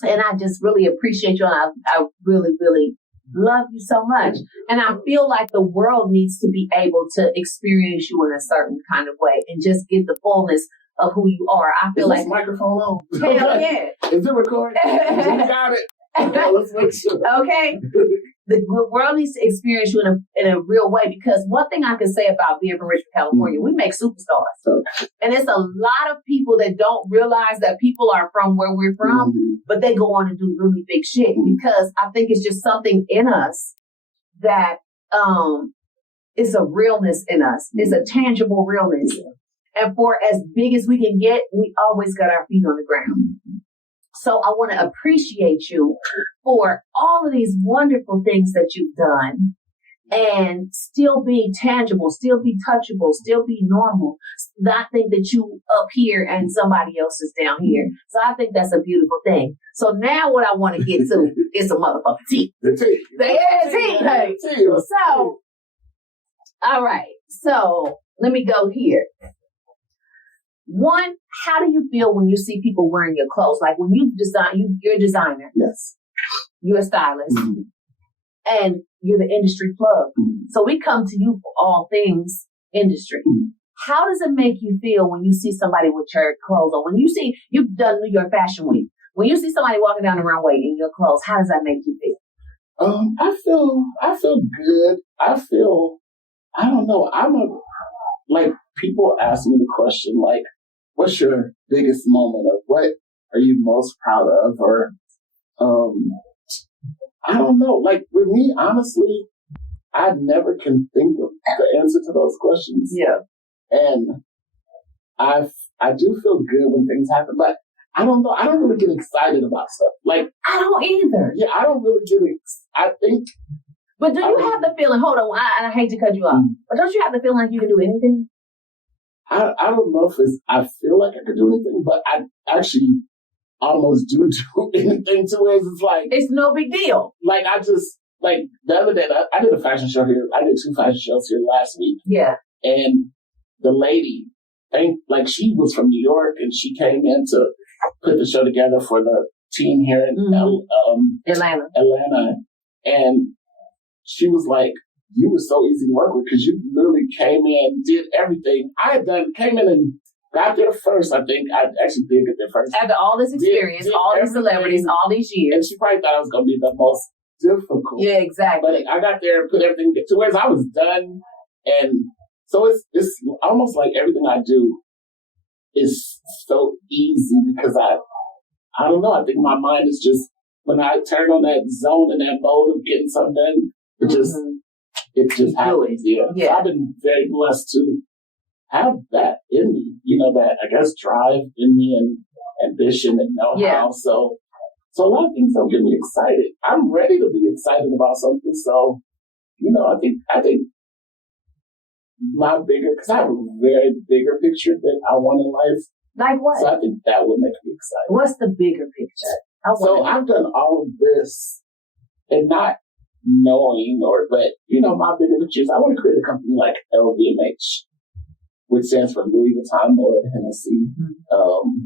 And I just really appreciate you. And I really, really love you so much. And I feel like the world needs to be able to experience you in a certain kind of way and just get the fullness of who you are. I feel like microphone on. Hell yeah. Is it recording? You got it. Okay, let's make sure. Okay. The world needs to experience you in a real way because one thing I can say about being from Richmond, California, we make superstars. And it's a lot of people that don't realize that people are from where we're from, but they go on and do really big shit because I think it's just something in us that it's a realness in us. It's a tangible realness. And for as big as we can get, we always got our feet on the ground. So I want to appreciate you for all of these wonderful things that you've done and still be tangible, still be touchable, still be normal. Not think that you up here and somebody else is down here. So I think that's a beautiful thing. So now what I want to get to is some motherfucking tea. The tea. Hey. So, all right. So let me go here. One, how do you feel when you see people wearing your clothes? Like when you design, you're a designer. Yes. You're a stylist. And you're the industry plug. So we come to you for all things industry. How does it make you feel when you see somebody with your clothes on? When you see, you've done New York Fashion Week. When you see somebody walking down the runway in your clothes, how does that make you feel? I feel good. I don't know. Like people ask me the question, like, what's your biggest moment or what are you most proud of? Or, I don't know. Like with me, honestly, I never can think of the answer to those questions. Yeah. And I do feel good when things happen, but I don't know. I don't really get excited about stuff. Like I don't either. Yeah, I don't really get I think. But do you have the feeling? Hold on, I hate to cut you off, but don't you have the feeling like you can do anything? I don't know if I feel like I could do anything, but I actually almost do anything to it. It's like it's no big deal. Like I just like the other day I did a fashion show here. I did 2 fashion shows here last week. Yeah, and the lady, she was from New York and she came in to put the show together for the team here in Atlanta, and she was like, you were so easy to work with because you literally came in, did everything. Came in and got there first. I think I actually did get there first. After all this experience, all these celebrities, all these years. And she probably thought it was going to be the most difficult. Yeah, exactly. But I got there and put everything to where I was done. And so it's almost like everything I do is so easy because I don't know. I think my mind is just, when I turn on that zone and that mode of getting something done, it just happens. Yeah. So I've been very blessed to have that in me, that I guess drive in me and ambition and know-how. So So a lot of things don't get me excited. I'm ready to be excited about something. So, I think my because I have a very bigger picture that I want in life. Like what? So I think that would make me excited. What's the bigger picture? I've done all of this and not knowing but my bigger picture is I want to create a company like LVMH, which stands for Louis Vuitton, Moet Hennessy. Mm-hmm.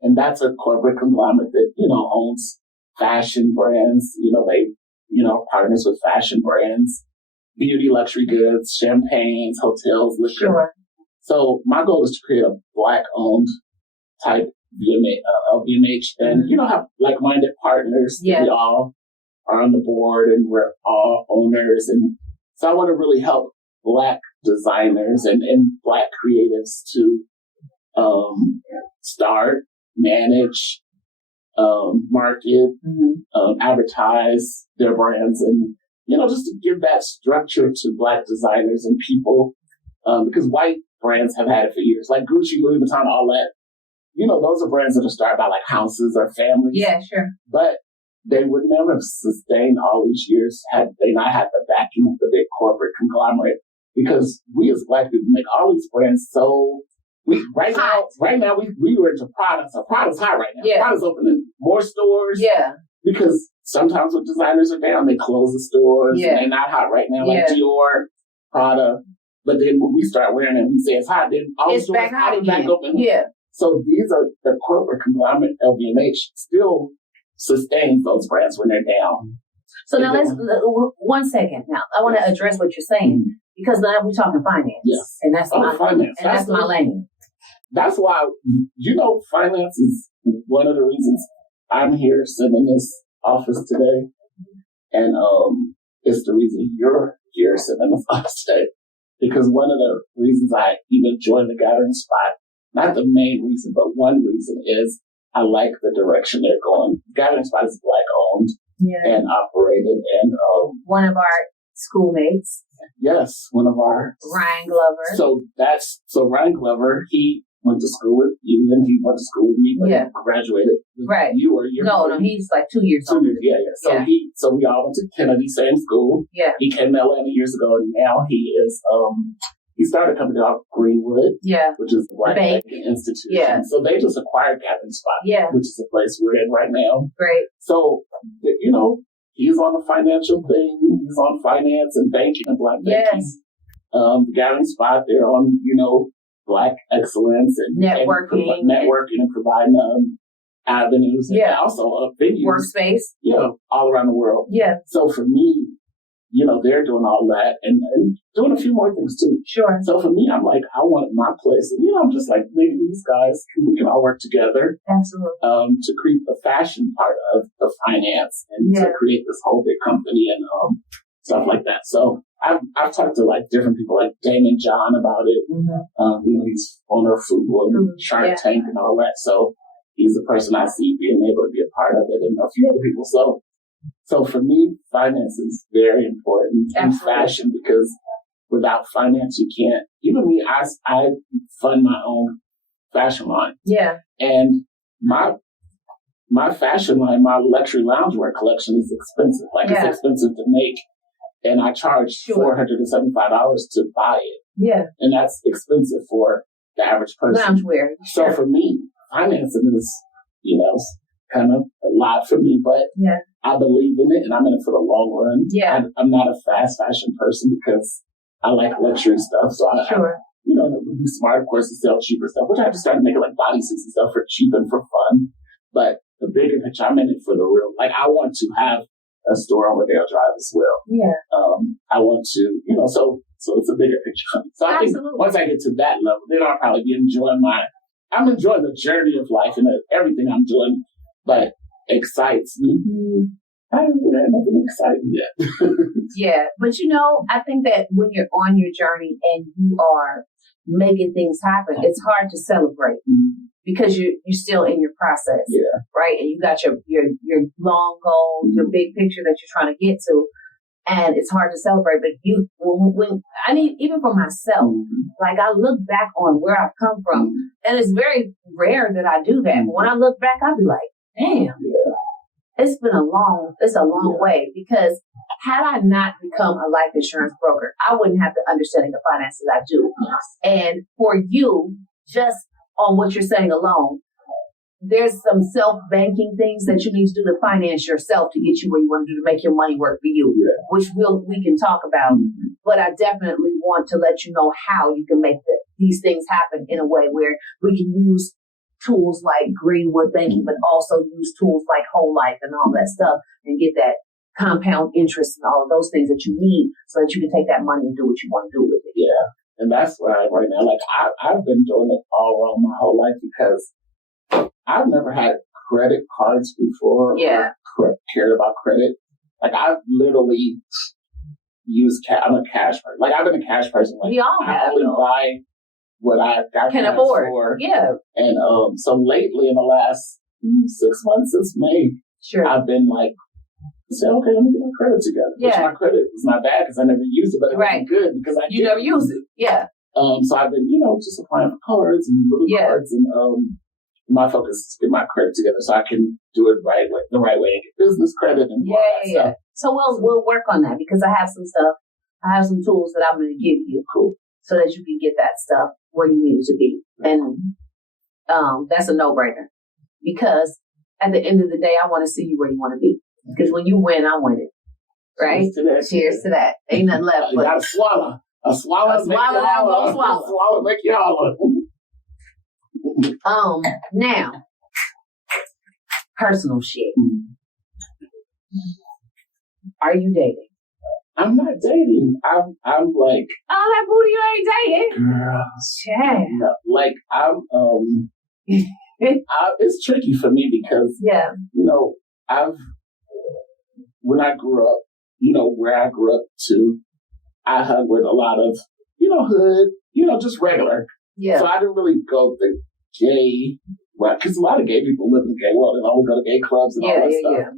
And that's a corporate conglomerate that, owns fashion brands. They, partners with fashion brands, beauty, luxury goods, champagnes, hotels, liquor. Sure. So my goal is to create a Black-owned type LVMH and, have like-minded partners. Yeah. We all are on the board and we're all owners. And so I want to really help Black designers and Black creatives to start, manage, market, advertise their brands and, just to give that structure to Black designers and people, because white brands have had it for years, like Gucci, Louis Vuitton, all that. Those are brands that are started by like houses or families. Yeah, sure. But they would never have sustained all these years had they not had the backing of the big corporate conglomerate. Because we as Black people make all these brands so right now we were into Prada, so Prada's hot right now. Yeah. Prada's opening more stores. Yeah. Because sometimes when designers are down, they close the stores and they're not hot right now, like Dior, Prada. But then when we start wearing it, we say it's hot, then all the stores are back open. Yeah. So these are the corporate conglomerate LVMH still sustains those brands when they're down. So now let's 1 second. Now I want to address what you're saying because now we're talking finance. Yes. And that's my lane. That's why, finance is one of the reasons I'm here sitting in this office today. And it's the reason you're here sitting in this office today. Because one of the reasons I even joined the Gathering Spot, not the main reason, but one reason is I like the direction they're going. Gathering Spot is Black-owned and operated. And one of our schoolmates. Yes, one of our... Ryan Glover. So Ryan Glover, he went to school with you, and he went to school with me, but he graduated. Right. You or your No, he's like 2 years old. 2 years, yeah. So we all went to Kennedy, same school. Yeah. He came to Atlanta years ago, and now he is, he started a company called Greenwood, which is the Black Banking Institution. Yeah. So they just acquired Gathering Spot, which is a place we're in right now. Great. So, he's on the financial thing. He's on finance and banking and Black banking. Yes. Gathering Spot, they're on, Black excellence and networking and providing avenues and also venues. Workspace. All around the world. Yeah. So for me, they're doing all that and doing a few more things too. Sure. So for me, I'm like, I want my place. And, I'm just like, maybe these guys, we can all work together. Absolutely. To create the fashion part of the finance and to create this whole big company and stuff like that. So I've talked to like different people like Damon John about it. Mm-hmm. He's owner of Food and Shark Tank and all that. So he's the person I see being able to be a part of it and a few other people. So for me, finance is very important in fashion because without finance, you can't. Even me, I fund my own fashion line. Yeah. And my fashion line, my luxury loungewear collection is expensive. It's expensive to make. And I charge $475 to buy it. Yeah. And that's expensive for the average person. Loungewear. So for me, financing is, kind of a lot for me, but I believe in it and I'm in it for the long run. Yeah. I'm not a fast fashion person because I like luxury stuff. So I it would be smart, of course, to sell cheaper stuff, which I have to start making like bodysuits and stuff for cheap and for fun. But the bigger picture, I'm in it for the real, I want to have a store on Rodeo Drive as well. Yeah. I want to, so it's a bigger picture. So I think once I get to that level, then I'll probably be enjoying I'm enjoying the journey of life and everything I'm doing, but excites me. I don't really have nothing exciting yet. Yeah. But I think that when you're on your journey and you are making things happen, it's hard to celebrate. Because you're still in your process, right? And you got your long goal, your big picture that you're trying to get to, and it's hard to celebrate. But even for myself, I look back on where I've come from, and it's very rare that I do that. But when I look back, I'll be like, damn, it's a long way, because had I not become a life insurance broker, I wouldn't have the understanding of finances I do. And for you, just on what you're saying alone, there's some self-banking things that you need to do to finance yourself to get you where you want to do to make your money work for you, which we can talk about. But I definitely want to let you know how you can make these things happen in a way where we can use tools like Greenwood banking, but also use tools like Whole Life and all that stuff and get that compound interest and all of those things that you need so that you can take that money and do what you want to do with it. Yeah. And that's why right now, like I've been doing it all wrong my whole life because I've never had credit cards before. Yeah. Or cared about credit. Like I've literally used I'm a cash person. Like I've been a cash person. Like we all have. I only buy what I can afford. For. Yeah. And so lately in the last 6 months since May, I've been like, say, okay, let me get my credit together. Yeah. Which my credit is not bad because I never used it, but it was good because you never use it. Yeah. So I've been, just applying for cards and little cards, and my focus is to get my credit together so I can do it the right way and get business credit and all that stuff. So we'll work on that because I have some stuff. I have some tools that I'm going to give you, so that you can get that stuff where you need it to be. And that's a no-brainer because at the end of the day, I want to see you where you want to be. Because when you win, I'm winning. Right? Cheers to that. Ain't nothing left. You got to swallow. A swallow make you holler. Now, personal shit. Are you dating? I'm not dating. I'm like, all that booty you ain't dating. Girl, no, like it's tricky for me because when I grew up, where I grew up too, I hung with a lot of hood, just regular. Yeah. So I didn't really go the gay, because a lot of gay people live in the gay world and only go to gay clubs and all that stuff. Yeah.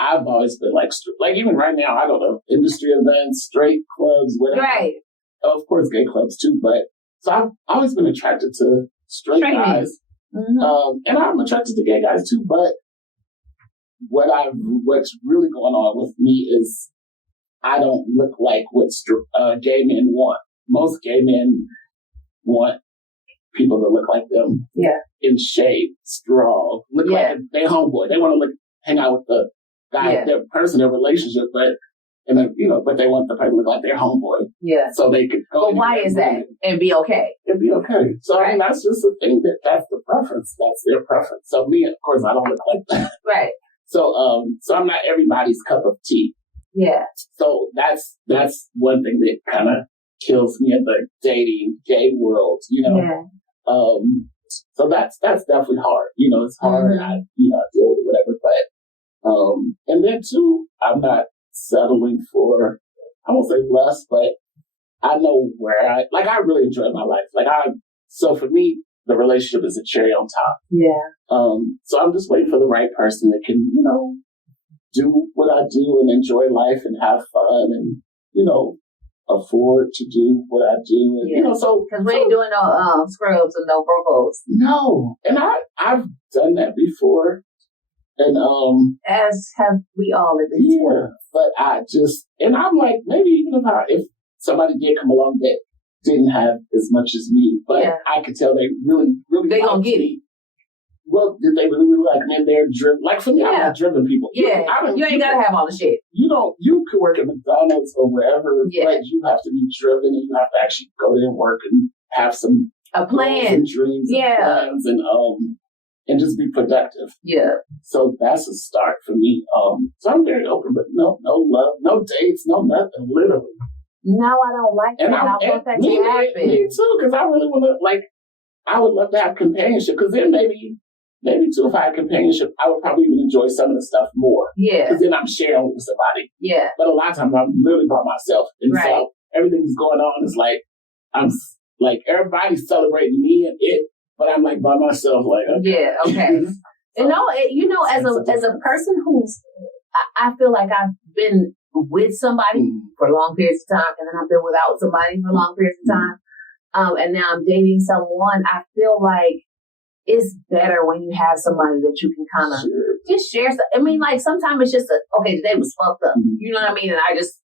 I've always been like even right now, I go to industry events, straight clubs, whatever. Right. Of course, gay clubs too, but so I've always been attracted to straight guys. Mm-hmm. And I'm attracted to gay guys too, but what's really going on with me is I don't look like what gay men want. Most gay men want people that look like them. Yeah. In shape, strong, look like they homeboy. They want to hang out with the guy, their person, their relationship, but they want the person to look like their homeboy. Yeah. So they could go. But why is that? And be okay. And be okay. So I mean, that's just the thing that's the preference. That's their preference. So me, of course, I don't look like that. Right. So I'm not everybody's cup of tea. Yeah. So that's one thing that kind of kills me in the dating gay world, Yeah. So that's definitely hard. It's hard. Mm-hmm. I deal with it, whatever. But and then too, I'm not settling for, I won't say less, but I know where I really enjoy my life. So for me, the relationship is a cherry on top. Yeah. So I'm just waiting for the right person that can, do what I do and enjoy life and have fun and, afford to do what I do. And, because we ain't doing no scrubs and no brocos. No. And I've done that before. And as have we all at least. Yeah. But I'm like, maybe even if somebody did come along that didn't have as much as me, but I could tell they really, really they gonna get it. Well, did they really, really like me? And they're driven. Like for me, I'm not driven people. Yeah, you ain't gotta have all the shit. You could work at McDonald's or wherever, but you have to be driven and you have to actually go there and work and have a plan and dreams and plans and just be productive. Yeah. So that's a start for me. So I'm very open, but no love, no dates, no nothing, literally. No, I don't like that. I want that to happen. Me too, because I really want to, I would love to have companionship, because then maybe too, if I had companionship, I would probably even enjoy some of the stuff more. Yeah. Because then I'm sharing with somebody. Yeah. But a lot of times I'm literally by myself. And so everything's going on. It's I'm everybody's celebrating me and it, but I'm by myself. Okay. Yeah. Okay. As a person who's, I feel like I've been with somebody for long periods of time, and then I've been without somebody for long periods of time. And now I'm dating someone. I feel like it's better when you have somebody that you can kind of just share stuff. I mean, like, sometimes it's just okay, today was fucked up. You know what I mean? And I just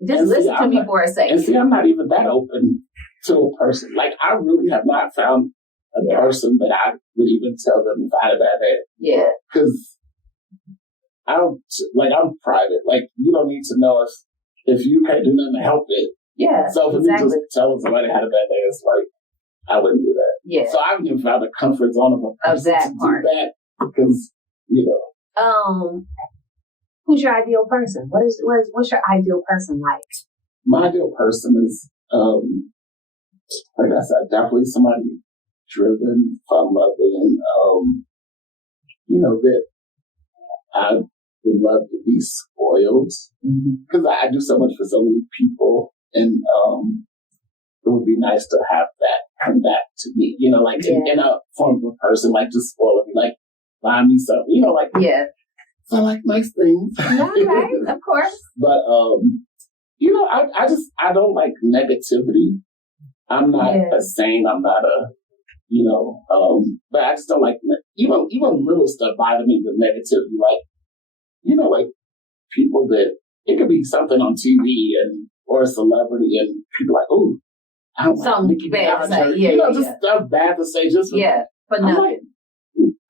listen to me for a second. And see, I'm not even that open to a person. Like, I really have not found a person that I would even tell them if I had a bad day. Yeah. Because I'm private. Like, you don't need to know if you can't do nothing to help it. Yeah. So for me just telling somebody I had a bad day, it's like, I wouldn't do that. Yeah. So I haven't even found the comfort zone of a person that to part. do that because, who's your ideal person? What's your ideal person like? My ideal person is, like I said, definitely somebody driven, fun-loving, that I would love to be spoiled because I do so much for so many people, and it would be nice to have that come back to me, in a form of a person, like just spoil me, like buy me something, So I like nice things. Okay, of course. But I don't like negativity. I'm not a saint. I'm not a, but I just don't like even little stuff bother me with negativity. Like, people that it could be something on TV or a celebrity and people like, oh, I don't something like bad to say. Just stuff bad to say. Just for nothing. Like,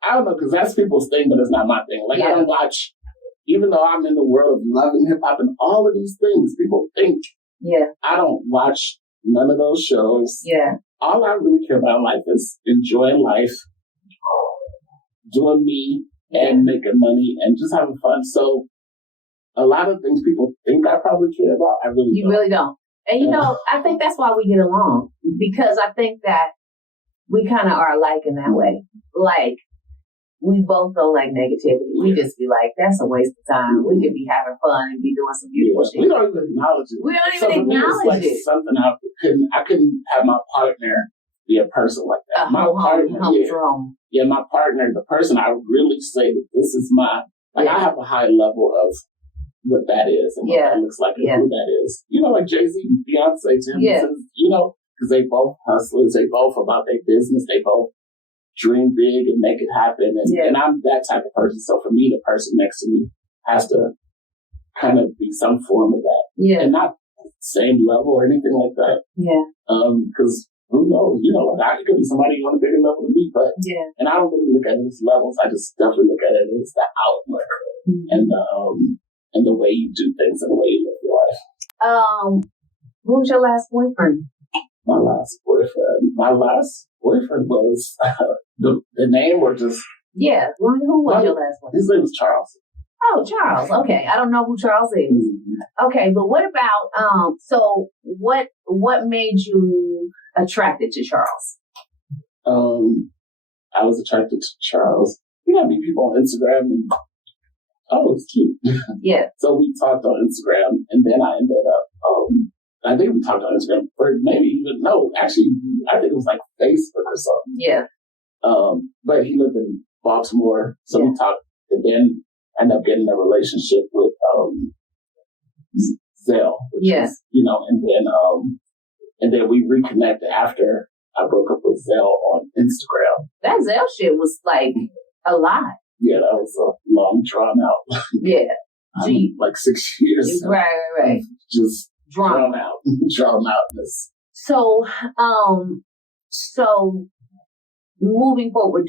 I don't know, because that's people's thing, but it's not my thing. Like, I don't watch, even though I'm in the world of loving hip hop and all of these things, people think I don't watch none of those shows. Yeah. All I really care about in life is enjoying life, doing me, and making money, and just having fun. So a lot of things people think I probably care about, I really don't. You really don't. And, I think that's why we get along, because I think that we kind of are alike in that way. Like, we both don't like negativity. We just be like, that's a waste of time. We could be having fun and be doing some beautiful shit. We don't even acknowledge it. We don't even acknowledge it. Something I couldn't have my partner be a person like that. My partner, my partner, the person I really say that this is my, I have a high level of what that is and what that looks like and who that is. Like Jay-Z and Beyonce, Tim, because they both hustlers, they both about their business, they both dream big and make it happen. And I'm that type of person. So for me, the person next to me has to kind of be some form of that. Yeah. And not same level or anything like that. Yeah. Because who knows? It could be somebody on a bigger level than me, but and I don't really look at it as levels. I just definitely look at it as the outlook and the way you do things and the way you live your life. Who was your last boyfriend? My last boyfriend was the name or just who was your last one? His name was Charles. Oh, Charles. Okay, I don't know who Charles is. Mm-hmm. Okay, but what about so what made you attracted to Charles? I was attracted to Charles. I meet people on Instagram and it's cute. Yeah. So we talked on Instagram, and then I ended up I think we talked on Instagram, or maybe even, actually, I think it was like Facebook or something. Yeah. But he lived in Baltimore, so we talked, and then ended up getting a relationship with Zell, which is, and then we reconnected after I broke up with Zell on Instagram. That Zell shit was like a lot. Yeah, that was a long drawn out. Yeah. Like 6 years. Right. Just drawn outness. So moving forward,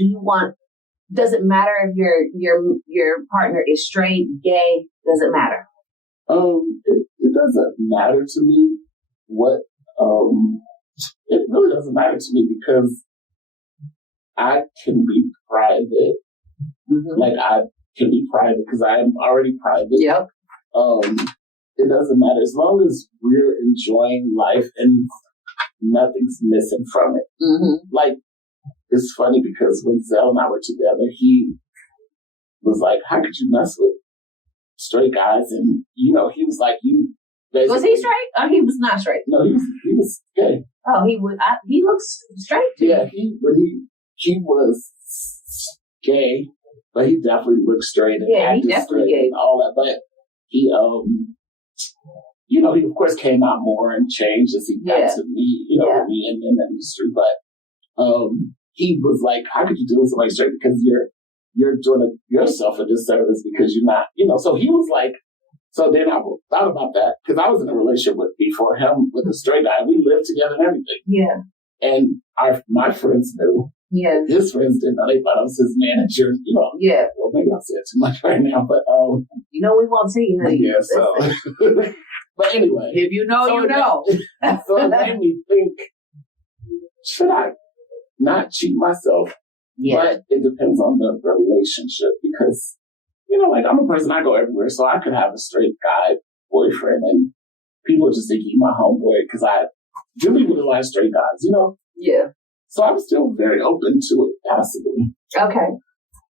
does it matter if your partner is straight, gay? Does it matter? It doesn't matter to me it really doesn't matter to me because I can be private. Mm-hmm. Like I can be private because I am already private. Yep. It doesn't matter as long as we're enjoying life and nothing's missing from it. Mm-hmm. Like, it's funny because when Zell and I were together, he was like, how could you mess with straight guys? And, he was like, you basically... Was he straight or he was not straight? No, he was gay. Oh, he looks straight to me. Yeah, he was gay, but he definitely looked straight and acted straight gay. And all that. But he, he of course came out more and changed as he got to me, me in the industry. But he was like, how could you do this somebody straight? Because you're doing yourself a disservice because you're not, so he was like, so then I thought about that because I was in a relationship before him with a straight guy. We lived together and everything. Yeah. And my friends knew. Yeah. His friends didn't know. They thought I was his manager. Yeah. Well, maybe I said too much right now, but we won't see you. Yeah. So, but anyway, if you know, you know. So it made me think: should I not cheat myself? Yeah. But it depends on the relationship because, like I'm a person, I go everywhere. So I could have a straight guy boyfriend and people just think he's my homeboy because I really like straight guys, Yeah. So I'm still very open to it, possibly. Okay.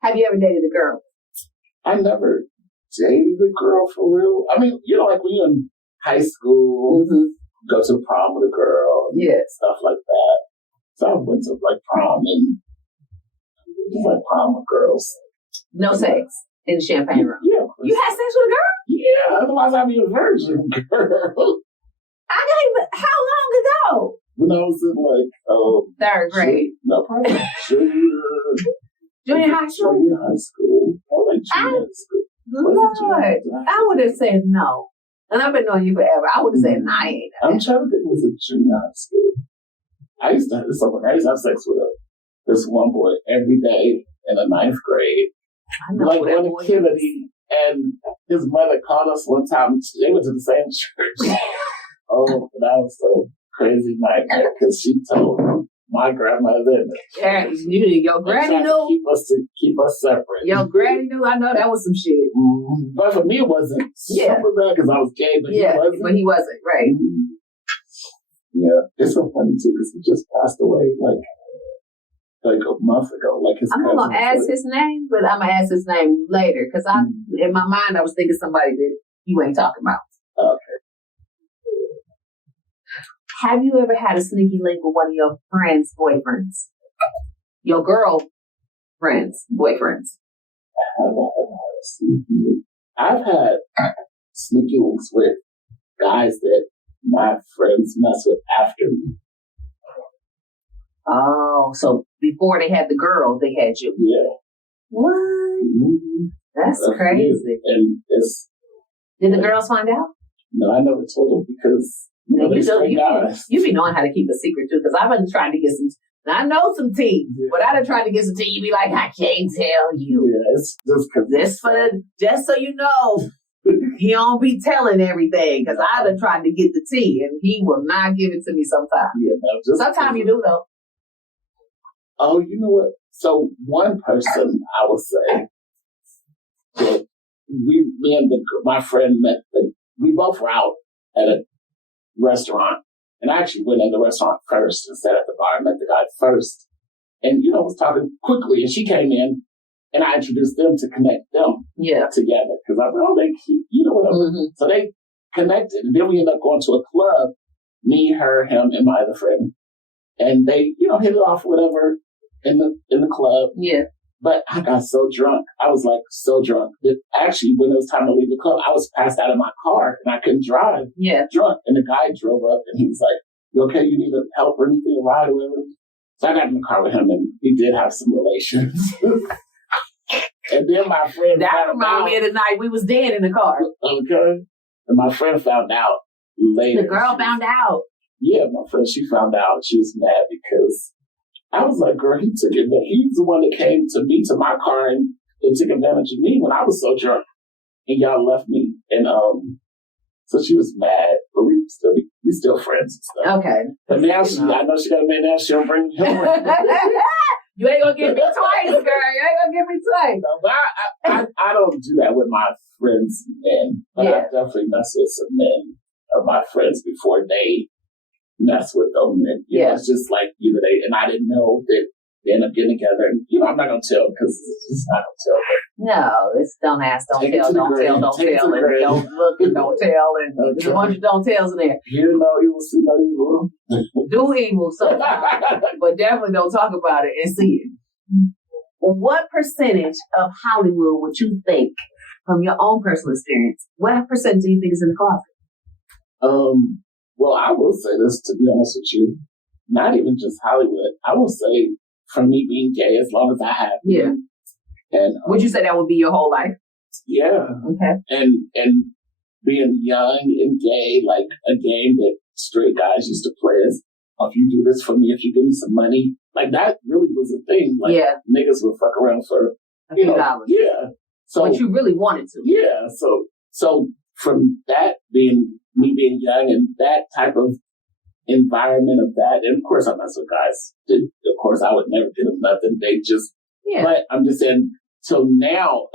Have you ever dated a girl? I never dated a girl for real. I mean, like when you're in high school, go to prom with a girl, stuff like that. So I went to like prom and like prom with girls. No sex in the champagne room. Yeah. You had sex with a girl? Yeah, otherwise I'd be a virgin girl. How long ago? When I was in third grade. No problem. Junior high school? Junior high school. Junior high school. Lord, I would have said no. And I've been knowing you forever. I would have said no, I ain't. I'm trying to think it was a junior high school. I used to have sex with this one boy every day in the 9th grade. I know like one in Kennedy. And his mother called us one time. They went to the same church. Oh, that was so crazy nightmare because she told my grandmother. Your granny knew. Keep us separate. Your granny knew. I know that was some shit. Mm-hmm. But for me, it wasn't super bad because I was gay, but he wasn't, right? Mm-hmm. Yeah, it's so funny too because he just passed away like a month ago. I'm not gonna ask his name, but I'm gonna ask his name later because in my mind I was thinking somebody that you ain't talking about. Okay. Have you ever had a sneaky link with one of your friends' boyfriends? Your girl friends' boyfriends? I've had sneaky links with guys that my friends mess with after me. Oh, so before they had the girl, they had you. Yeah. What? Mm-hmm. That's crazy. And did the girls find out? No, I never told them because you be knowing how to keep a secret too. Because I've been trying to get some. I know some tea, but I done tried to get some tea. You be like, I can't tell you. Yeah, it's just just so you know. He don't be telling everything because I done tried to get the tea and he will not give it to me sometimes. Yeah, no, sometimes you do though. Oh, you know what? So one person I would say that me and my friend met. We both were out at a restaurant, and I actually went in the restaurant first and sat at the bar. I met the guy first, and was talking quickly, and she came in. And I introduced them to connect them together. Because I thought, they keep, whatever. Mm-hmm. So they connected. And then we ended up going to a club, me, her, him, and my other friend. And they, hit it off whatever in the club. Yeah. But I got so drunk. I was so drunk that actually when it was time to leave the club, I was passed out of my car and I couldn't drive. Yeah. Drunk. And the guy drove up and he was like, you okay? You need help or anything, a ride or whatever? So I got in the car with him and we did have some relations. And then my friend that reminded me of the night we was dead in the car. Okay. And my friend found out later. The girl found out. Yeah, my friend, she found out. She was mad because I was like, girl, he took it. But he's the one that came to my car and took advantage of me when I was so drunk. And y'all left me. And so she was mad. But we still friends and stuff. Okay. But now I know she got a man now. She don't bring him with. You ain't gonna get me twice, girl. You ain't gonna get me twice. No, but I don't do that with my friends men. But I definitely mess with some men of my friends before they mess with them. And, it's just like either they, and I didn't know that they end up getting together. And, I'm not gonna tell because it's just not gonna tell. No, it's don't ask, don't tell, don't tell, don't tell, and don't look and don't tell, and there's a bunch of don't tells in there. Hear no evil, see no evil. Do evil sometimes, but definitely don't talk about it and see it. What percentage of Hollywood would you think, from your own personal experience, what percent do you think is in the closet? Well, I will say this, to be honest with you, not even just Hollywood. I will say from me being gay as long as I have been. And would you say that would be your whole life? Yeah. Okay. And being young and gay, like a game that straight guys used to play is, oh, if you do this for me, if you give me some money, like that really was a thing. Like niggas would fuck around for a few dollars. Yeah. So, but you really wanted to. Yeah. So from that being me being young and that type of environment of that, and of course I'm not so guys. Of course I would never give them nothing. They just. But I'm just saying. So now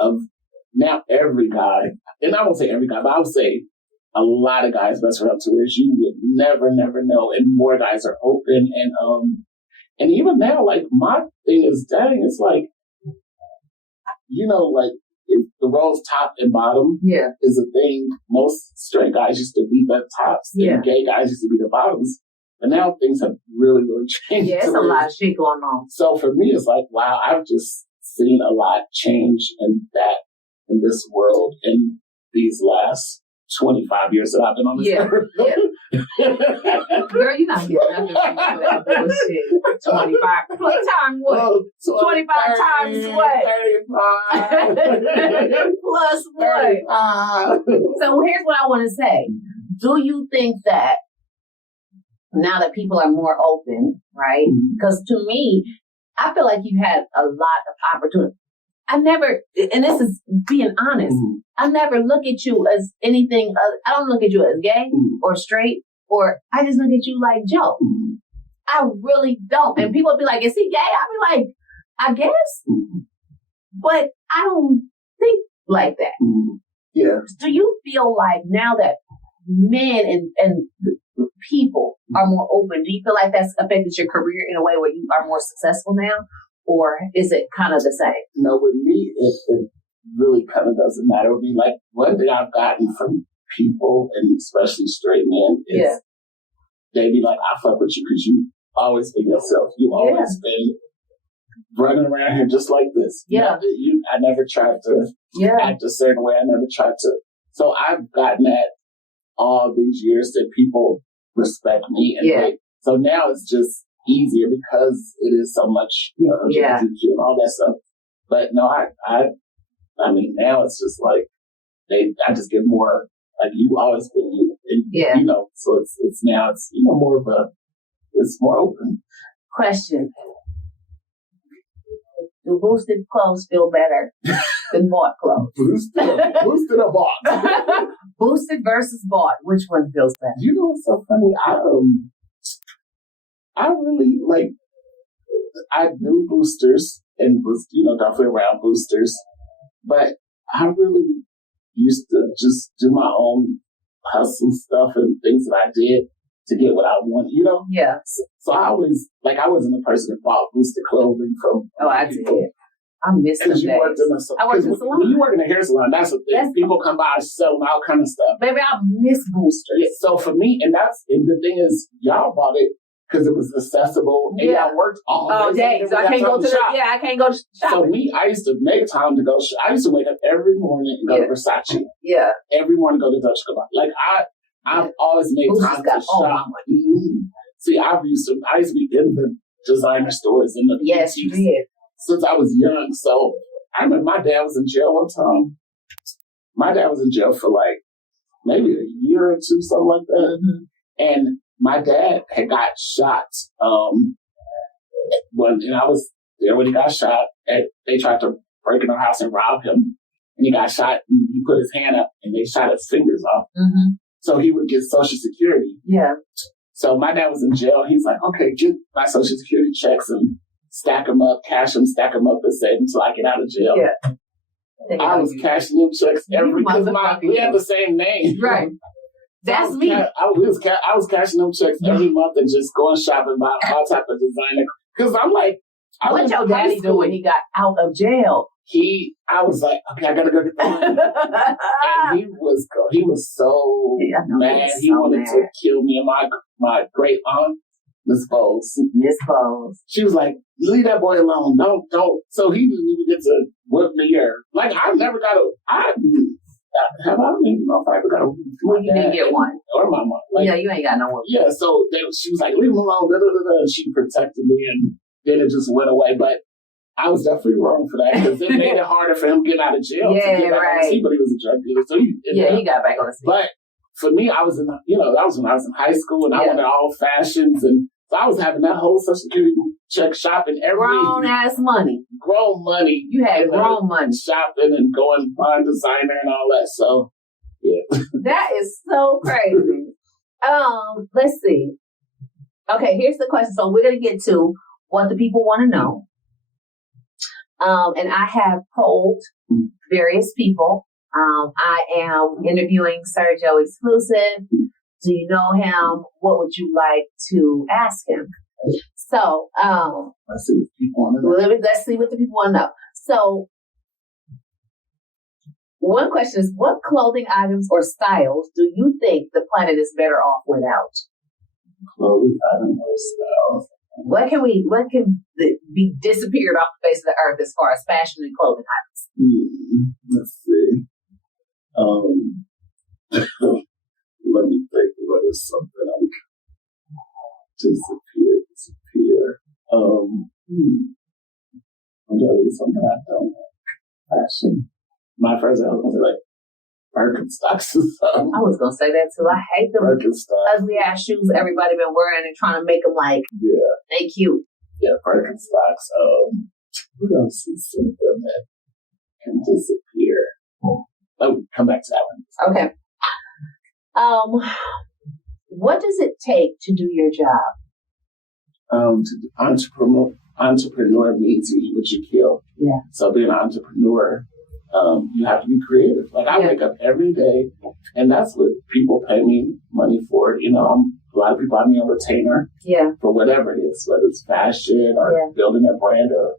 every guy, and I won't say every guy, but I would say a lot of guys mess around to where you would never know, and more guys are open, and even now, like my thing is, dang, it's like, like if the roles top and bottom is a thing. Most straight guys used to be the tops, and gay guys used to be the bottoms. But now things have really changed. Yeah, it's a lot of shit going on. So for me, it's like, wow, I've just seen a lot change in this world in these last 25 years that I've been on this earth. Girl, you're not getting nothing from that bullshit. 25 times what? 25 times what? 35. Plus what? So here's what I want to say. Do you think that now that people are more open, right? Because to me, I feel like you had a lot of opportunity. I never, and this is being honest, I never look at you as anything. I don't look at you as gay or straight, or I just look at you like Joe. I really don't. And people be like, is he gay? I be like, I guess. But I don't think like that. Yeah. Do you feel like now that men and people are more open, do you feel like that's affected your career in a way where you are more successful now? Or is it kind of the same? No, with me, it really kind of doesn't matter. It would be like one thing I've gotten from people, and especially straight men, is they be like, I fuck with you because you always been yourself. You always been running around here just like this. Yeah. I never tried to act a certain way. I never tried to. So I've gotten that all these years that people respect me. And so now it's just easier because it is so much, LGBTQ and all that stuff. But no, I mean, now it's just like I just get more like you always been you, and, so it's now it's more of it's more open. Question: do boosted clothes feel better than bought clothes? Boosted or bought? Boosted versus bought. Which one feels better? You know what's so funny? I really I knew boosters and was, definitely around boosters, but I really used to just do my own hustle stuff and things that I did to get what I wanted, Yeah. So I always, I wasn't a person that bought boosted clothing from people. I did. I miss them days. I worked in a salon. When you work in a hair salon, that's the thing. People come by selling all kind of stuff. Baby, I miss boosters. Yeah, so for me, and the thing is, y'all bought it because it was accessible, and y'all worked all day. So I can't go to the shop. I can't go to shop. So I used to make time to go. I used to wake up every morning and go to Versace. Yeah. Every morning go to Dutch Cabana. I've always made time to shop. See, I used to be in the designer stores in the boutiques you did. Since I was young. So I remember my dad was in jail one time. My dad was in jail for maybe a year or two, something like that. And my dad had got shot and I was there when he got shot. And they tried to break in our house and rob him. And he got shot and he put his hand up and they shot his fingers off. So he would get Social Security. Yeah. So my dad was in jail. He's like, okay, get my Social Security checks and stack them up, cash them, stack them up and save until I get out of jail. Yeah. I was cashing them checks because we had the same name. Right. That's me. I was cashing them checks every month and just going shopping, buy all type of designer. Because I'm like, what your daddy do when he got out of jail? I was like, okay, I gotta go get the money. And he was so mad. He wanted to kill me and my great aunt, Miss Bowles. She was like, leave that boy alone. Don't. So he didn't even get to whip me or I never got I don't even know if I ever got a well, you didn't get one. Or my mom. You ain't got no one. Yeah, so she was like, leave him alone. Da, da, da, da. She protected me and then it just went away. But I was definitely wrong for that because it made it harder for him getting out of jail to get back on the scene. But he was a drug dealer, so he got back on the scene. But for me, I was in, that was when I was in high school, and I wanted all fashions, and so I was having that whole Social Security check shopping every grown money. You had grown money shopping and going buying designer and all that. So yeah, that is so crazy. Let's see. Okay, here's the question. So we're gonna get to what the people want to know. And I have polled various people. I am interviewing Sergio Exclusive. Do you know him? What would you like to ask him? So, let's see what the people want to know. Let's see what the people want to know. So, one question is, what clothing items or styles do you think the planet is better off without? Clothing items or styles. What can be disappeared off the face of the earth as far as fashion and clothing items? Let's see. Let me think. What is something I could disappear? I'm trying to think something I don't know. Fashion. My first, I was going to say like Birkenstocks or something. I was going to say that too. I hate them ugly ass shoes everybody been wearing and trying to make them like, they cute. Yeah, Birkenstocks. What else is something that can disappear? Oh, come back to that one. Okay. What does it take to do your job? Entrepreneur means you eat what you kill. Yeah. So being an entrepreneur, you have to be creative. Like I wake up every day, and that's what people pay me money for. A lot of people have me on retainer. Yeah. For whatever it is, whether it's fashion or building a brand or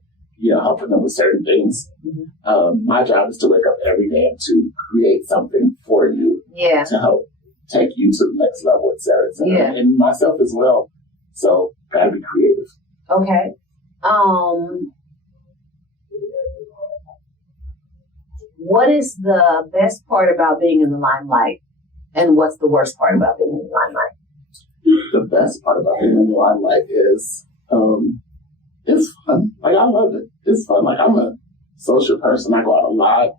helping them with certain things. Mm-hmm. My job is to wake up every day and to create something for you. Yeah. To help take you to the next level, et cetera, et cetera. Yeah. And myself as well. So gotta be creative. Okay. What is the best part about being in the limelight? And what's the worst part about being in the limelight? The best part about being in the limelight is, it's fun. Like, I love it. It's fun. Like, I'm a social person. I go out a lot.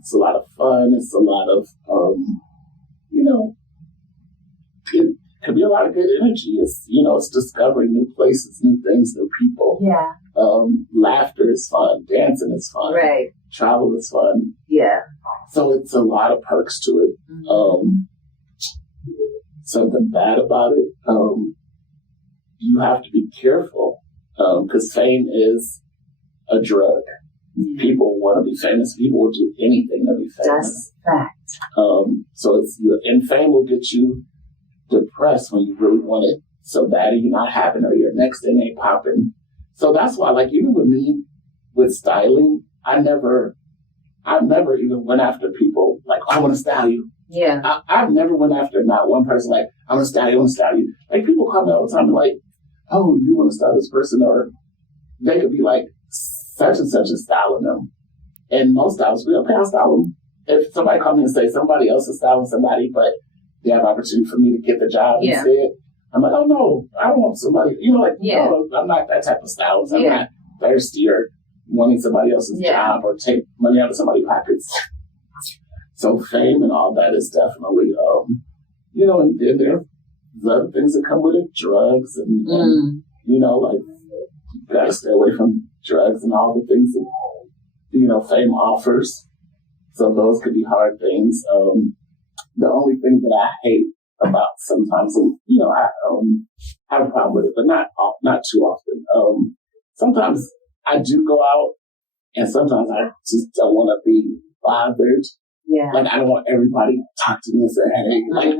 It's a lot of fun. It's a lot of, it could be a lot of good energy. It's, it's discovering new places, new things, new people. Yeah. Laughter is fun. Dancing is fun. Right. Travel is fun. Yeah. So it's a lot of perks to it. Mm-hmm. Something bad about it, you have to be careful because fame is a drug. Mm-hmm. People want to be famous. People will do anything to be famous. That's fact. So and fame will get you depressed when you really want it so bad and you're not having it or your next thing ain't popping. So that's why, like, even with me, with styling, I've never even went after people like, I want to style you. Yeah. I've never went after not one person like, I want to style you, Like, people call me all the time and like, oh, you want to style this person? Or they could be like, such and such is styling them. And most stylists will pay, I'll style them. If somebody called me and say somebody else is styling somebody, but they have opportunity for me to get the job instead, I'm like, oh no, I don't want somebody, no, I'm not that type of stylist. I'm not thirsty or wanting somebody else's job or take money out of somebody's pockets. So fame and all that is definitely, and then there's other things that come with it, drugs and like, you gotta stay away from drugs and all the things that, fame offers. So those could be hard things. The only thing that I hate about sometimes, and, I have a problem with it, but not too often. Sometimes I do go out and sometimes I just don't want to be bothered. Yeah. Like, I don't want everybody to talk to me and say, hey, like,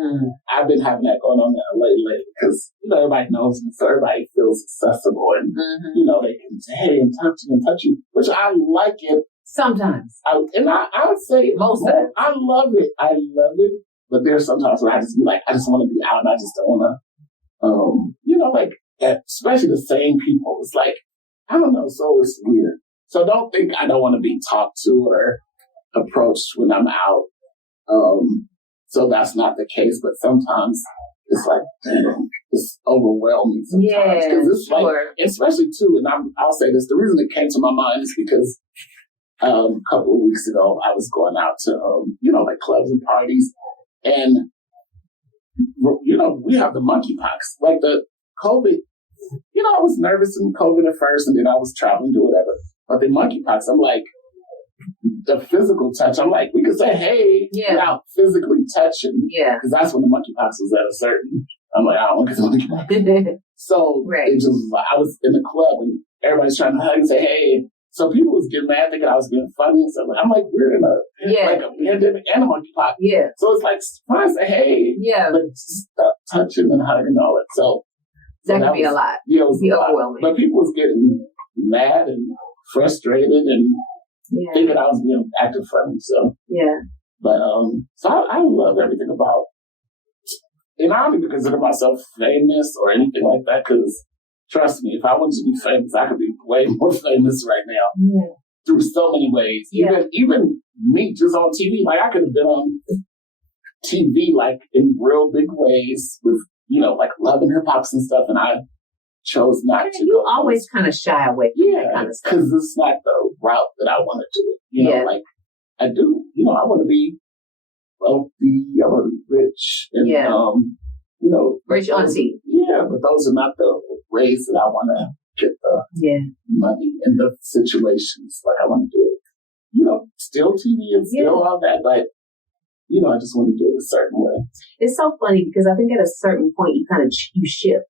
I've been having that going on lately because, everybody knows me, so everybody feels accessible and, they can say, hey, and talk to you and touch you, which I like it. Sometimes. I would say most of it. I love it. But there's sometimes where I just be like, I just want to be out and I just don't want to, especially the same people. It's like, I don't know. So it's weird. So don't think I don't want to be talked to or approached when I'm out. So that's not the case, but sometimes it's like, damn, it's overwhelming sometimes. Because it's like, especially too, and I'll say this, the reason it came to my mind is because a couple of weeks ago, I was going out to, like clubs and parties, and, we have the monkeypox, like the COVID. I was nervous in COVID at first, and then I was traveling to whatever. But the monkeypox, I'm like, the physical touch, I'm like, we could say, hey, without physically touching. Yeah. Because that's when the monkeypox was at a certain, I'm like, I don't want to get the monkeypox. So it just was like, I was in the club, and everybody's trying to hug and say, hey. So people was getting mad thinking I was being funny and stuff. I'm like, we're in a pandemic and a monkeypox. Yeah. So it's like, fine to say, hey. Yeah. But stop touching and hugging and all that. So that could be a lot. Yeah, it was overwhelming. But people was getting mad and frustrated and thinking I was being acting funny. So but so I love everything about, and I don't even consider myself famous or anything like that, because trust me, if I wanted to be famous, I could be way more famous right now through so many ways. Even me just on TV, like I could have been on TV like in real big ways with, like Love and Hip Hops and stuff, and I chose not to. You always kind of shy away from that kind of stuff. Because it's not the route that I want to do it. Like I do, I want to be wealthy, I want to be rich, and rich on TV. Yeah, but those are not the ways that I want to get the money and the situations. Like I want to do it, still TV and still all that, but I just want to do it a certain way. It's so funny because I think at a certain point you kind of you shift,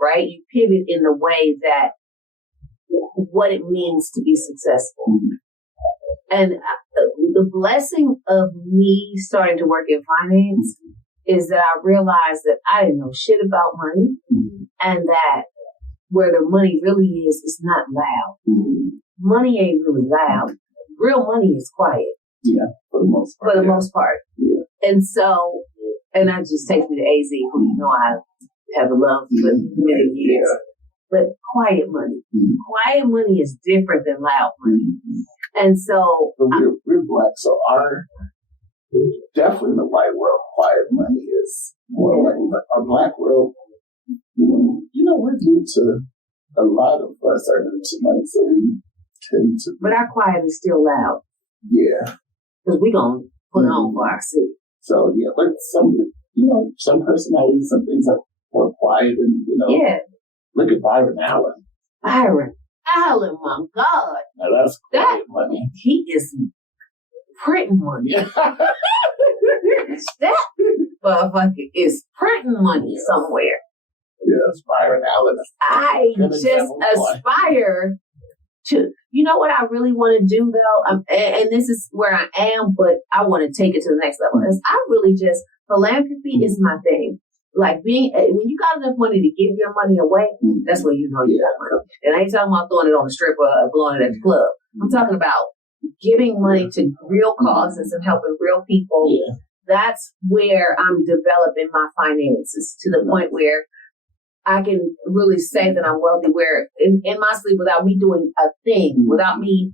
right? You pivot in the way that what it means to be successful. And the blessing of me starting to work in finance is that I realized that I didn't know shit about money, and that where the money really is not loud. Money ain't really loud. Real money is quiet. Yeah, for the most part. Yeah. And so, and that just takes me to AZ, who I have loved for many years. But quiet money. Quiet money is different than loud money. And so... But we're Black, so definitely in the white world, quiet money is more like our Black world. We're new to, a lot of us are new to money, so we tend to... But our quiet is still loud. Yeah. Because we're going to put it on for our city. So, but some personalities, some things are more quiet and, look at Byron Allen. Byron Allen, my God. Now that's quiet money. He is printing money. That motherfucker is printing money somewhere. Yes, Byron Allen. I just aspire to, what I really want to do though, and this is where I am, but I want to take it to the next level. Is I really philanthropy is my thing. Like when you got enough money to give your money away, that's when you know you got money. And I ain't talking about throwing it on the stripper or blowing it at the club. I'm talking about giving money to real causes and helping real people. Yeah. That's where I'm developing my finances to the point where I can really say that I'm wealthy, where in my sleep, without me doing a thing, without me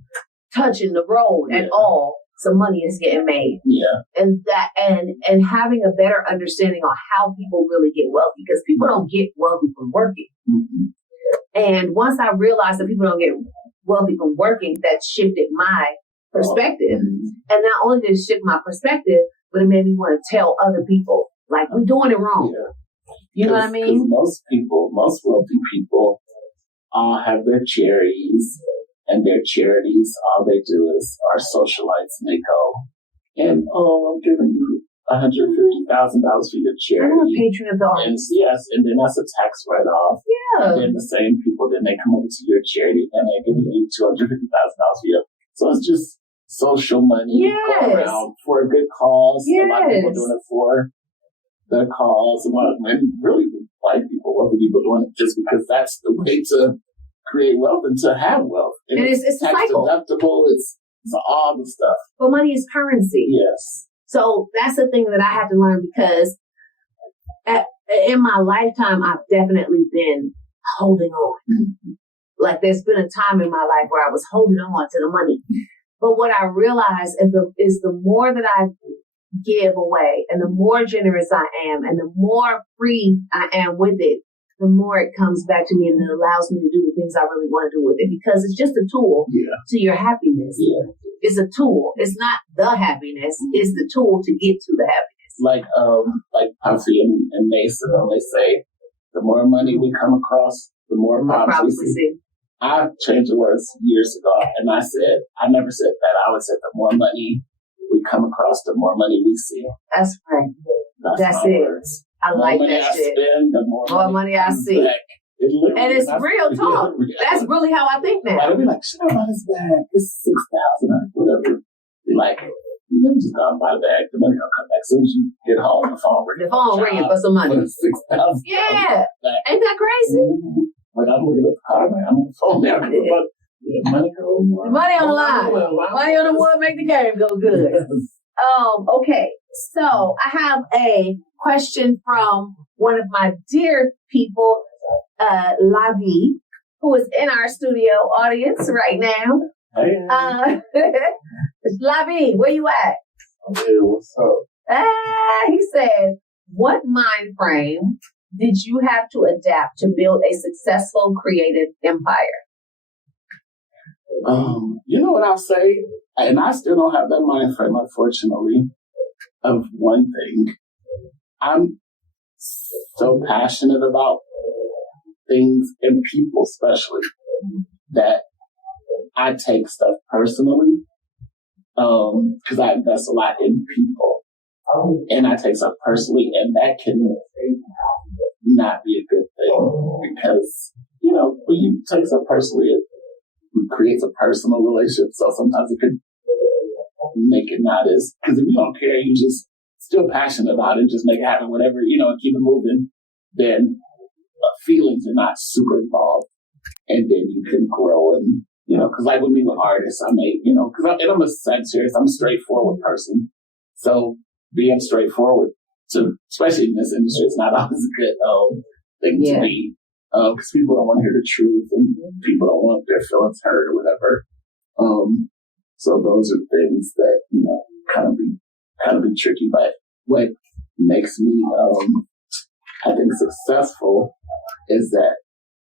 touching the road at all, some money is getting made. Yeah. And having a better understanding on how people really get wealthy, because people don't get wealthy from working. And once I realized that people don't get wealthy from working, that shifted my perspective. And not only did it shift my perspective, but it made me want to tell other people, like, we're doing it wrong. Yeah. You know what I mean? Most wealthy people have their charities, and their charities, all they do are socialites, and they go, and I'm giving you $150,000 for your charity. I'm a patron of the arts. Yes, and then that's a tax write-off. Yeah. And then the same people, then they come over to your charity, and they're giving you $250,000 for you. So it's just social money going around for a good cause. A lot of people doing it for the cause, and really white people, wealthy people doing it just because that's the way to create wealth and to have wealth. And it's tax deductible. It's all the stuff. But money is currency. Yes. So that's the thing that I had to learn, because in my lifetime, I've definitely been holding on. Like there's been a time in my life where I was holding on to the money. But what I realized is the more that I give away and the more generous I am and the more free I am with it, the more it comes back to me and it allows me to do the things I really want to do with it, because it's just a tool to your happiness. Yeah. It's a tool. It's not the happiness. It's the tool to get to the happiness. Like Puffy and Mason, they say, the more money we come across, the more problems we see. I changed the words years ago, and I never said that. I always said the more money we come across, the more money we see. That's right. That's it. Words. I like that shit. Spend, the more money I see. And it's real talk. That's really how I think now. I'll be like, should I buy this bag? It's $6,000 or whatever. Be like, let me just go and buy the bag. The money will come back. As soon as you get home, the phone ringing for some money. $6,000. Yeah. Ain't that crazy? Mm-hmm. But I'm looking at the car, man. I'm on the phone now. Money on the line. Money on the wood make the game go good. Okay. So I have a question from one of my dear people, Lavi, who is in our studio audience right now. Hey. Lavi, where you at? Hey, what's up? He said, what mind frame did you have to adapt to build a successful creative empire? You know what I'll say? And I still don't have that mind frame, unfortunately, of one thing. I'm so passionate about things and people especially that I take stuff personally because I invest a lot in people. And I take stuff personally, and that can not be a good thing because, you know, when you take stuff personally, it creates a personal relationship. So sometimes it could make it not as, because if you don't care, you just still passionate about it, just make it happen, whatever, you know, keep it moving, then feelings are not super involved. And then you can grow and, you know, because like with me with artists, I make, you know, because I'm a serious, I'm a straightforward person. So being straightforward, to, especially in this industry, it's not always a good thing to be, because people don't want to hear the truth and people don't want their feelings hurt or whatever. So those are things that, you know, kind of be tricky. But what makes me, I think, successful is that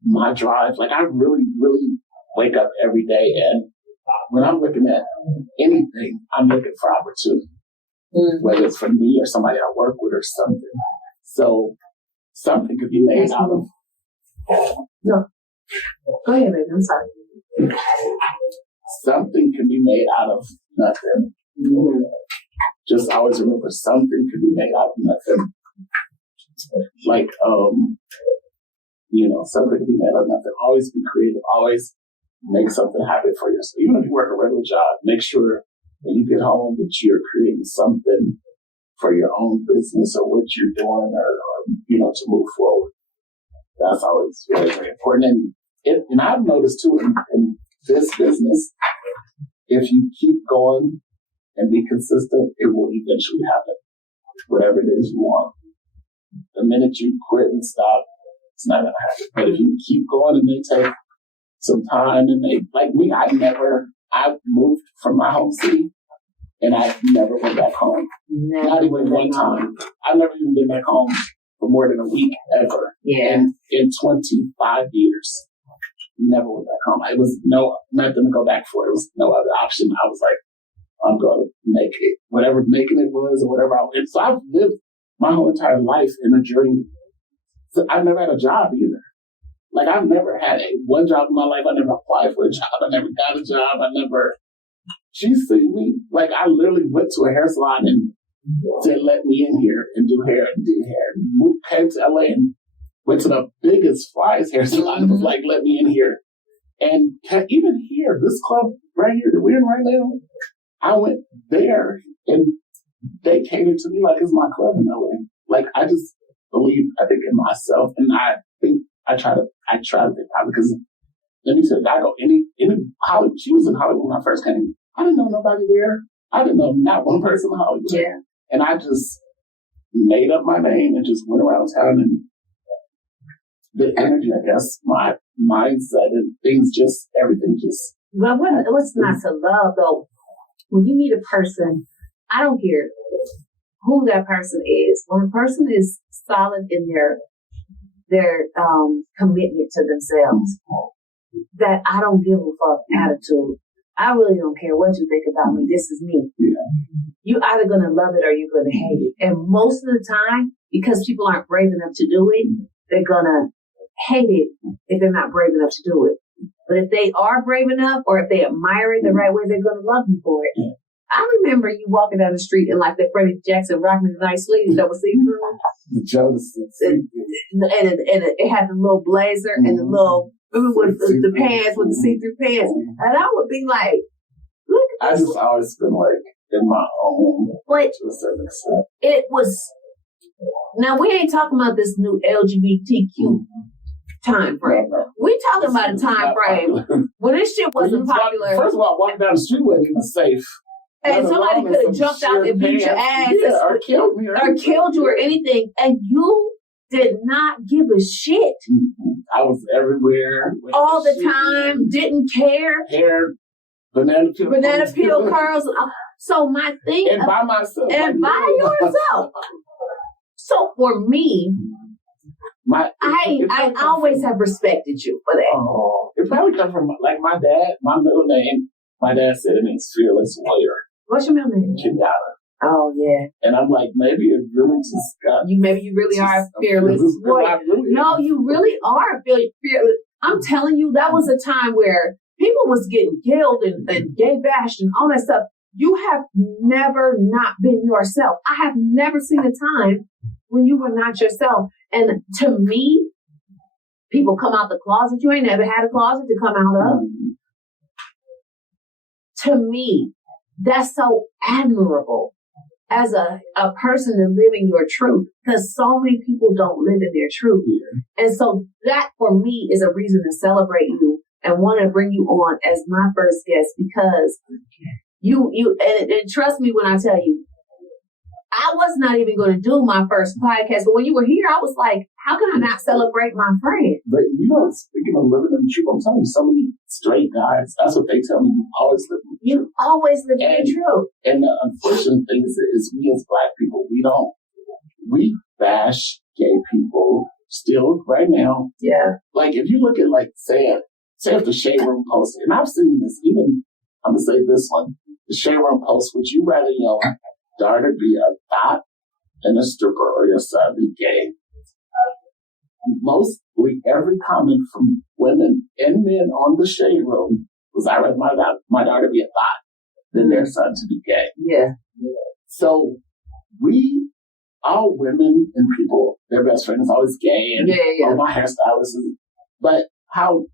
my drive, like I really, really wake up every day, and when I'm looking at anything, I'm looking for opportunity. Whether it's for me or somebody I work with or something. So something could be made out of. No. Go ahead, baby. I'm sorry. Something can be made out of nothing. Just always remember, something can be made out of nothing. Like, you know, something can be made out of nothing. Always be creative. Always make something happen for yourself. Even if you work a regular job, make sure when you get home that you're creating something for your own business or what you're doing or you know, to move forward. That's always very, very important. And I've noticed too in this business, if you keep going and be consistent, it will eventually happen. Whatever it is you want. The minute you quit and stop, it's not going to happen. But if you keep going and they take some time and they, like me, I moved from my home city and I never went back home. Not even one time. I've never even been back home for more than a week ever. Yeah. And in 25 years, never went back home. It was nothing to go back for. It was no other option. I was like, I'm going to make it, whatever making it was or whatever. And so I've lived my whole entire life in a dream. So I've never had a job either. Like I've never had one job in my life. I never applied for a job. I never got a job. She seen me. Like I literally went to a hair salon and said, let me in here and do hair and did hair. And came to LA and went to the biggest, flyest hair salon and was like, let me in here. And even here, this club right here that we're in right now, I went there and they catered to me like it's my club in LA. Like I just believe, I think in myself, and I think I try to think about, because let me tell you, I go any Hollywood. She was in Hollywood when I first came. I didn't know nobody there. I didn't know not one person in Hollywood. Yeah. And I just made up my name and just went around town, and the energy, I guess, my mindset and things, just everything just. Well, what's not to love though? When you meet a person, I don't care who that person is. When a person is solid in their commitment to themselves, that I don't give a fuck attitude. I really don't care what you think about me. This is me. You're either going to love it or you're going to hate it. And most of the time, because people aren't brave enough to do it, they're going to hate it if they're not brave enough to do it. But if they are brave enough, or if they admire it the right way, they're going to love you for it. I remember you walking down the street in like the Freddie Jackson Rock Me the Night sleeves that was see-through. And it had the little blazer and the little, remember with the pants, with the see-through pants. And I would be like, look at this. I just always been like in my own, but to a certain extent. It was, now we ain't talking about this new LGBTQ time frame. We talking about a time frame when this shit wasn't popular. First of all, walking down the street wasn't even safe. And somebody could have jumped out and beat your ass. Or killed me. Or killed you or anything. And you did not give a shit. I was everywhere. All the time. Didn't care. Hair, banana peel curls. So my thing. And by myself. And by yourself. So for me, I always have respected you for that. Oh, it probably comes from like my dad. My middle name. My dad said it means fearless warrior. What's your middle name? Kenyatta. Oh yeah. And I'm like, maybe it really just got. Maybe you really are a fearless warrior. No, you really are fearless. I'm telling you, that was a time where people was getting killed and gay bashed and all that stuff. You have never not been yourself. I have never seen a time when you were not yourself. And to me, people come out the closet. You ain't never had a closet to come out of. To me, that's so admirable as a person to live in your truth, because so many people don't live in their truth. And so that for me is a reason to celebrate you and want to bring you on as my first guest, because you and trust me when I tell you, I was not even going to do my first podcast, but when you were here, I was like, how can I not celebrate my friend? But speaking of living in the truth, I'm telling you, so many straight guys, that's what they tell me, you always live in the truth. You always live in the truth. And the unfortunate thing is we as Black people, we bash gay people still right now. Yeah. Like if you look at say if the Shade Room post, and I've seen this, even, I'm going to say this one, the Shade Room post, would you rather your daughter be a thot and a stripper or your son be gay? Mostly every comment from women and men on the Shade Room was, I rather my daughter be a thot than their son to be gay. Yeah. So all women and people, their best friend is always gay, and my hairstylist is, but how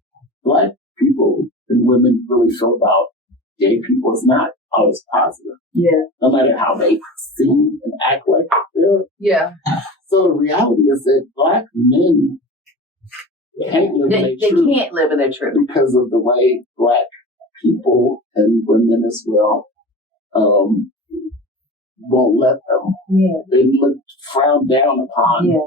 Black people and women really feel about gay people is not always positive. Yeah. No matter how they seem and act like they're. Yeah. So the reality is that Black men can't live in their truth. They can't live in their truth. Because of the way Black people and women as well won't let them. Yeah. They look frowned down upon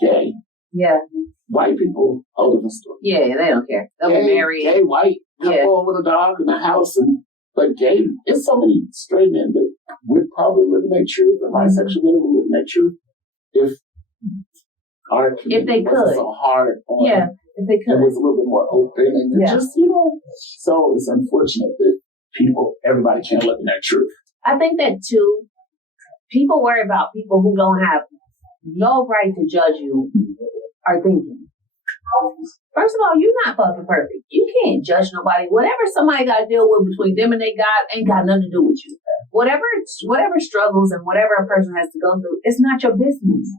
gay. Yeah. White people, whole different story. Yeah, they don't care. They'll be married. Gay white couple with a dog in the house, but gay, it's so many straight men that would probably live in their truth, and bisexual men would live in their truth if our community wasn't so hard on. Yeah, if they could. It was a little bit more open, and just, so it's unfortunate that everybody can't live in their truth. I think that too, people worry about people who don't have no right to judge you are thinking. First of all, you're not fucking perfect. You can't judge nobody. Whatever somebody got to deal with between them and their God ain't got nothing to do with you. Whatever struggles and whatever a person has to go through, it's not your business.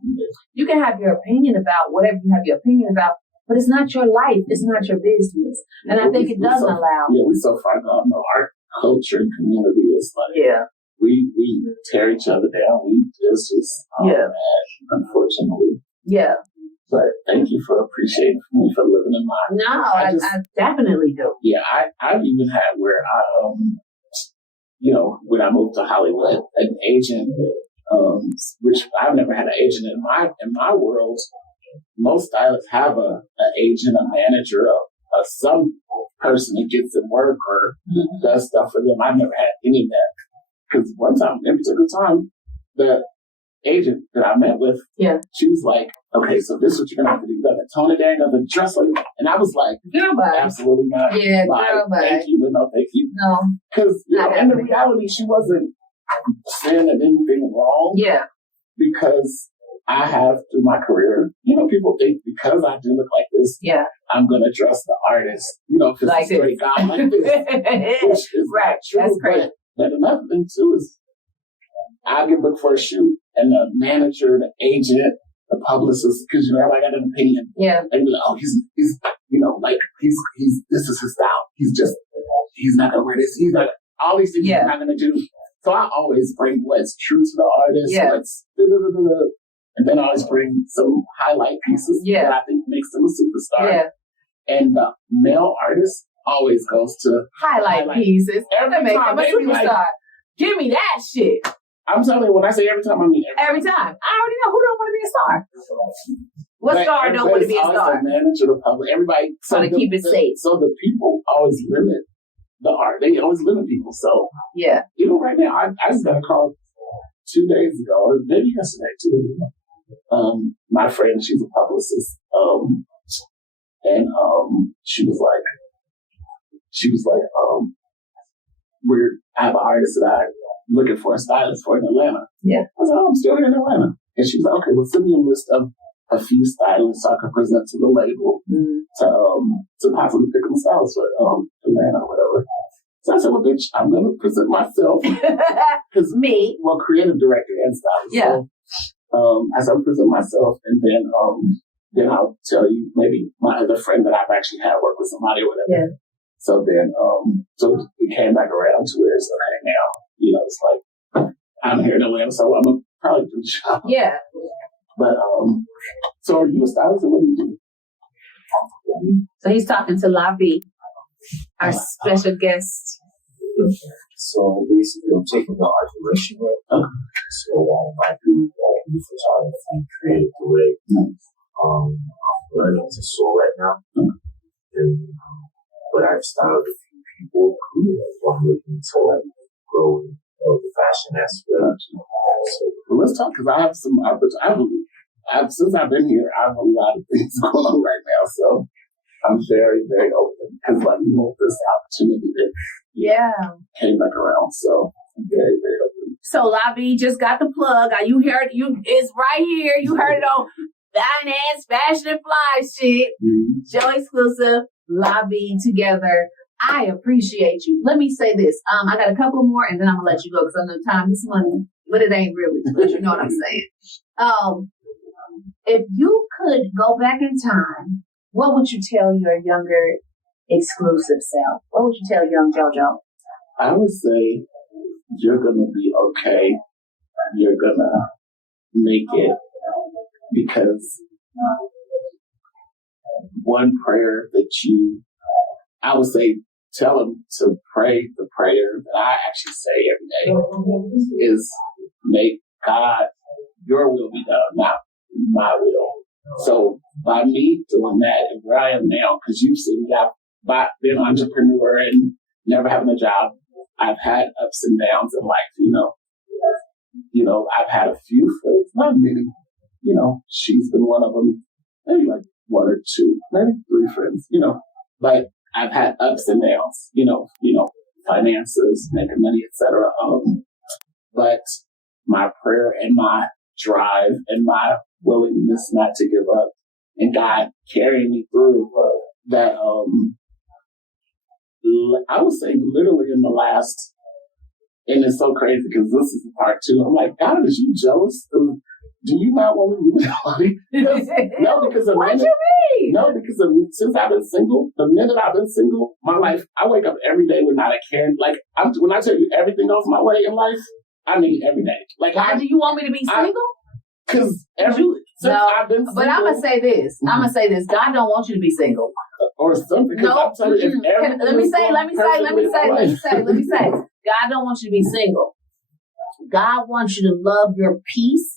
You can have your opinion about whatever you have your opinion about, but it's not your life. It's not your business. And I think it doesn't allow. Yeah, we so far gone. Our culture and community is like, we tear each other down. It's just, bad, unfortunately. Yeah. But thank you for appreciating me for living in mine. No, I definitely do. Yeah, I've even had where when I moved to Hollywood, an agent, which I've never had an agent in my world. Most stylists have an agent, a manager, some person that gets them work or does stuff for them. I've never had any of that. Because one time, in particular time, that agent that I met with, she was like, okay, so this is what you're going to have to do. You got to tone it down, you got to dress like that. And I was like, girl, bye. Absolutely not. Yeah, girl, bye. Thank you, but no, thank you. No. Because in the reality, she wasn't saying anything wrong. Yeah. Because I have, through my career, people think because I do look like this, I'm going to dress the artist, because like a straight guy like this. Which is right. True. That's crazy. But another thing, too, is I get booked for a shoot, and the manager, the agent, the publicist, because, everybody got an opinion. Yeah. They be like, oh, he's this is his style. He's not going to wear this. He's not, all these things he's not going to do. So I always bring what's true to the artist, what's and then I always bring some highlight pieces that I think makes them a superstar. Yeah. And the male artist always goes to highlight pieces. Every make time, them a superstar. Like, give me that shit. I'm telling you, when I say every time, I mean every time. I already know who don't want to be a star. What star don't want to be a star? The manager, the public, everybody. So to keep it safe. So the people always limit the art. They always limit people. So right now, I just got a call 2 days ago, or maybe yesterday, 2 days ago. My friend, she's a publicist, and she was like, I have an artist that I'm looking for a stylist for in Atlanta. Yeah, I was like, I'm still here in Atlanta, and she was like, okay, well, send me a list of a few stylists so I can present to the label to possibly pick them stylist for Atlanta or whatever. So I said, well, bitch, I'm going to present myself. Because creative director and stylist. Yeah. So, I said, I'll present myself, and then I'll tell you maybe my other friend that I've actually had work with somebody or whatever. Yeah. So then, so it came back around to where it's okay now, it's like, I'm here in Atlanta, so I'm going to probably do the job. Yeah. But, so are you a stylist, and what do you do? So he's talking to La V, our special guest. So basically, I'm taking the art direction route. Okay. So I do photography, creative direct. I'm learning to sew right now, but I've styled a few people who I'm looking to grow in the fashion aspect. So let's talk, because I have some opportunities. Since I've been here, I have a lot of things going on right now, so I'm very, very open, because this opportunity that came back around, so I'm very, very open. So Lavi just got the plug. You heard it's right here. You heard it on Finance, Fashion, and Fly shit. Mm-hmm. Show exclusive, Lavi together. I appreciate you. Let me say this. I got a couple more, and then I'm gonna let you go, because I know time is money, but it ain't really. But you know what I'm saying. If you could go back in time, what would you tell your younger exclusive self? What would you tell young JoJo? I would say you're going to be okay. You're going to make it, because one prayer that I would say, tell them to pray the prayer that I actually say every day is, make God, your will be done, not my will. So by me doing that, and where I am now, because you've seen me, I've been an entrepreneur and never having a job. I've had ups and downs in life, I've had a few friends, not many, she's been one of them, maybe like one or two, maybe three friends, but I've had ups and downs, finances, making money, etc. But my prayer and my drive and my willingness not to give up, and God carrying me through that, I would say literally in the last, and it's so crazy because this is the part two. I'm like, God, is you jealous? Do you not want me to be nobody? Since I've been single, the minute I've been single, my life, I wake up every day with not a care. Like, when I tell you everything goes my way in life, I mean every day. Like, how do you want me to be single? Because I've been single. But I'm gonna say this. Mm-hmm. I'm gonna say this. God don't want you to be single. Or something. No. Let me say. God don't want you to be single. God wants you to love your peace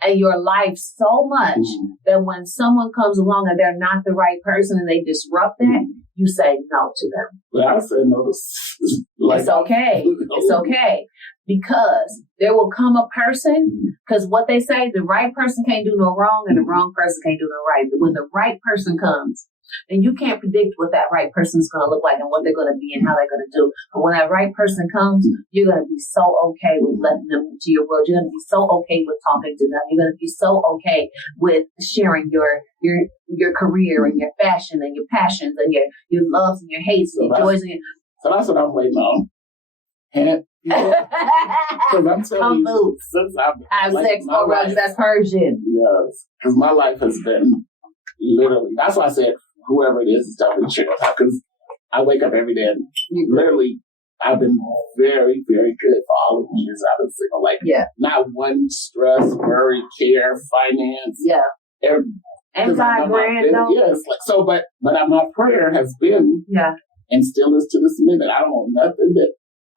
and your life so much that when someone comes along and they're not the right person and they disrupt that, you say no to them. But I say no. It's okay. It's okay. because there will come a person, because what they say, the right person can't do no wrong and the wrong person can't do no right. But when the right person comes, and you can't predict what that right person is going to look like and what they're going to be and how they're going to do. But when that right person comes, you're going to be so okay with letting them into your world. You're going to be so okay with talking to them. You're going to be so okay with sharing your career and your fashion and your passions and your loves and your hates and your joys. So that's what I'm waiting on. Because I'm telling you, since I've sex or rugs, that's Persian. Yes, because my life has been literally. That's why I said whoever it is definitely chicken. Because I wake up every day and literally I've been very, very good for all of the years I've been single. Like, not one stress, worry, care, finance. Yeah. And $5,000 though. Yes. Like, so, but my prayer has been, and still is to this minute. I don't want nothing that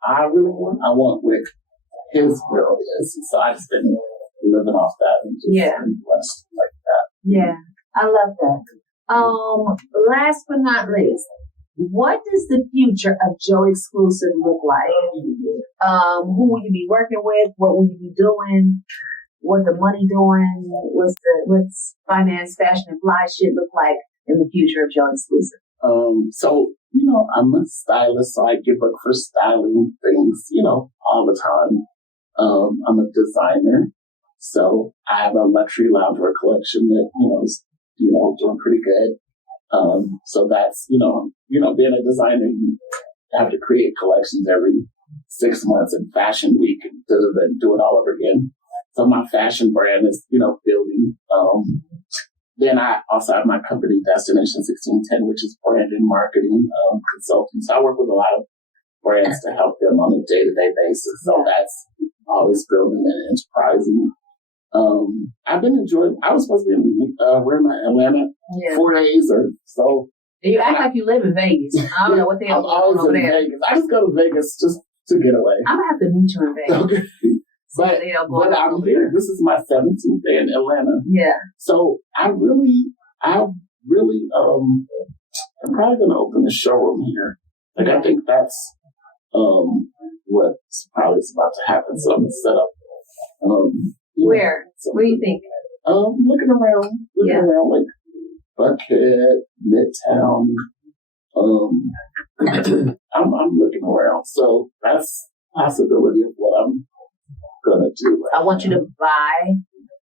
I really want. I want what His will is. So I just been living off that and just been blessed like that. Yeah, I love that. Last but not least, what does the future of Joe Exclusive look like? Who will you be working with? What will you be doing? What the money doing? What's finance, fashion, and fly shit look like in the future of Joe Exclusive? So, I'm a stylist, so I get booked for styling things, all the time. I'm a designer, so I have a luxury loungewear collection that, is doing pretty good. So that's, being a designer, you have to create collections every 6 months in Fashion Week instead of then do it all over again. So my fashion brand is, building. Then I also have my company, Destination 1610, which is brand and marketing consulting. So I work with a lot of brands to help them on a day-to-day basis. So that's always building and enterprising. I've been enjoying. I was supposed to be wearing my Atlanta 4 days or so. You act like you live in Vegas. I don't know what the hell I'm always in Vegas. I just go to Vegas just to get away. I'm gonna have to meet you in Vegas. Okay. But I'm here. This is my 17th day in Atlanta. Yeah. So I'm probably gonna open a showroom here. Like I think that's what's probably about to happen. So I'm gonna set up. Where? What do you think? Looking around like Buckhead, Midtown. I'm looking around, so that's a possibility of what I'm gonna do. I want you to buy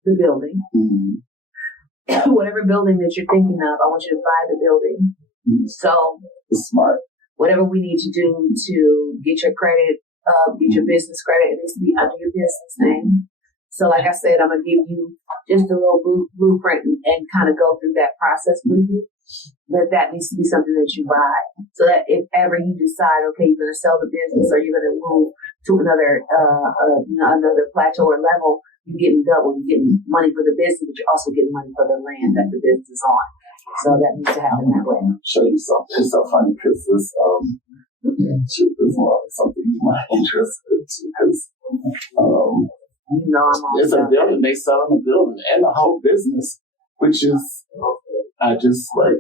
the building. Mm-hmm. Whatever building that you're thinking of, I want you to buy the building. Mm-hmm. So it's smart. Whatever we need to do to get your credit, get your business credit, it needs to be under your business name. So like I said, I'm going to give you just a little blueprint and kind of go through that process with you. That needs to be something that you buy. So that if ever you decide, okay, you're going to sell the business or you're going to move to another plateau or level, you're getting double. You're getting money for the business, but you're also getting money for the land that the business is on. So that needs to happen that way. I'll show you something. It's so funny because this is something you might be interested in because it's a building. They selling the building and the whole business, which is I just like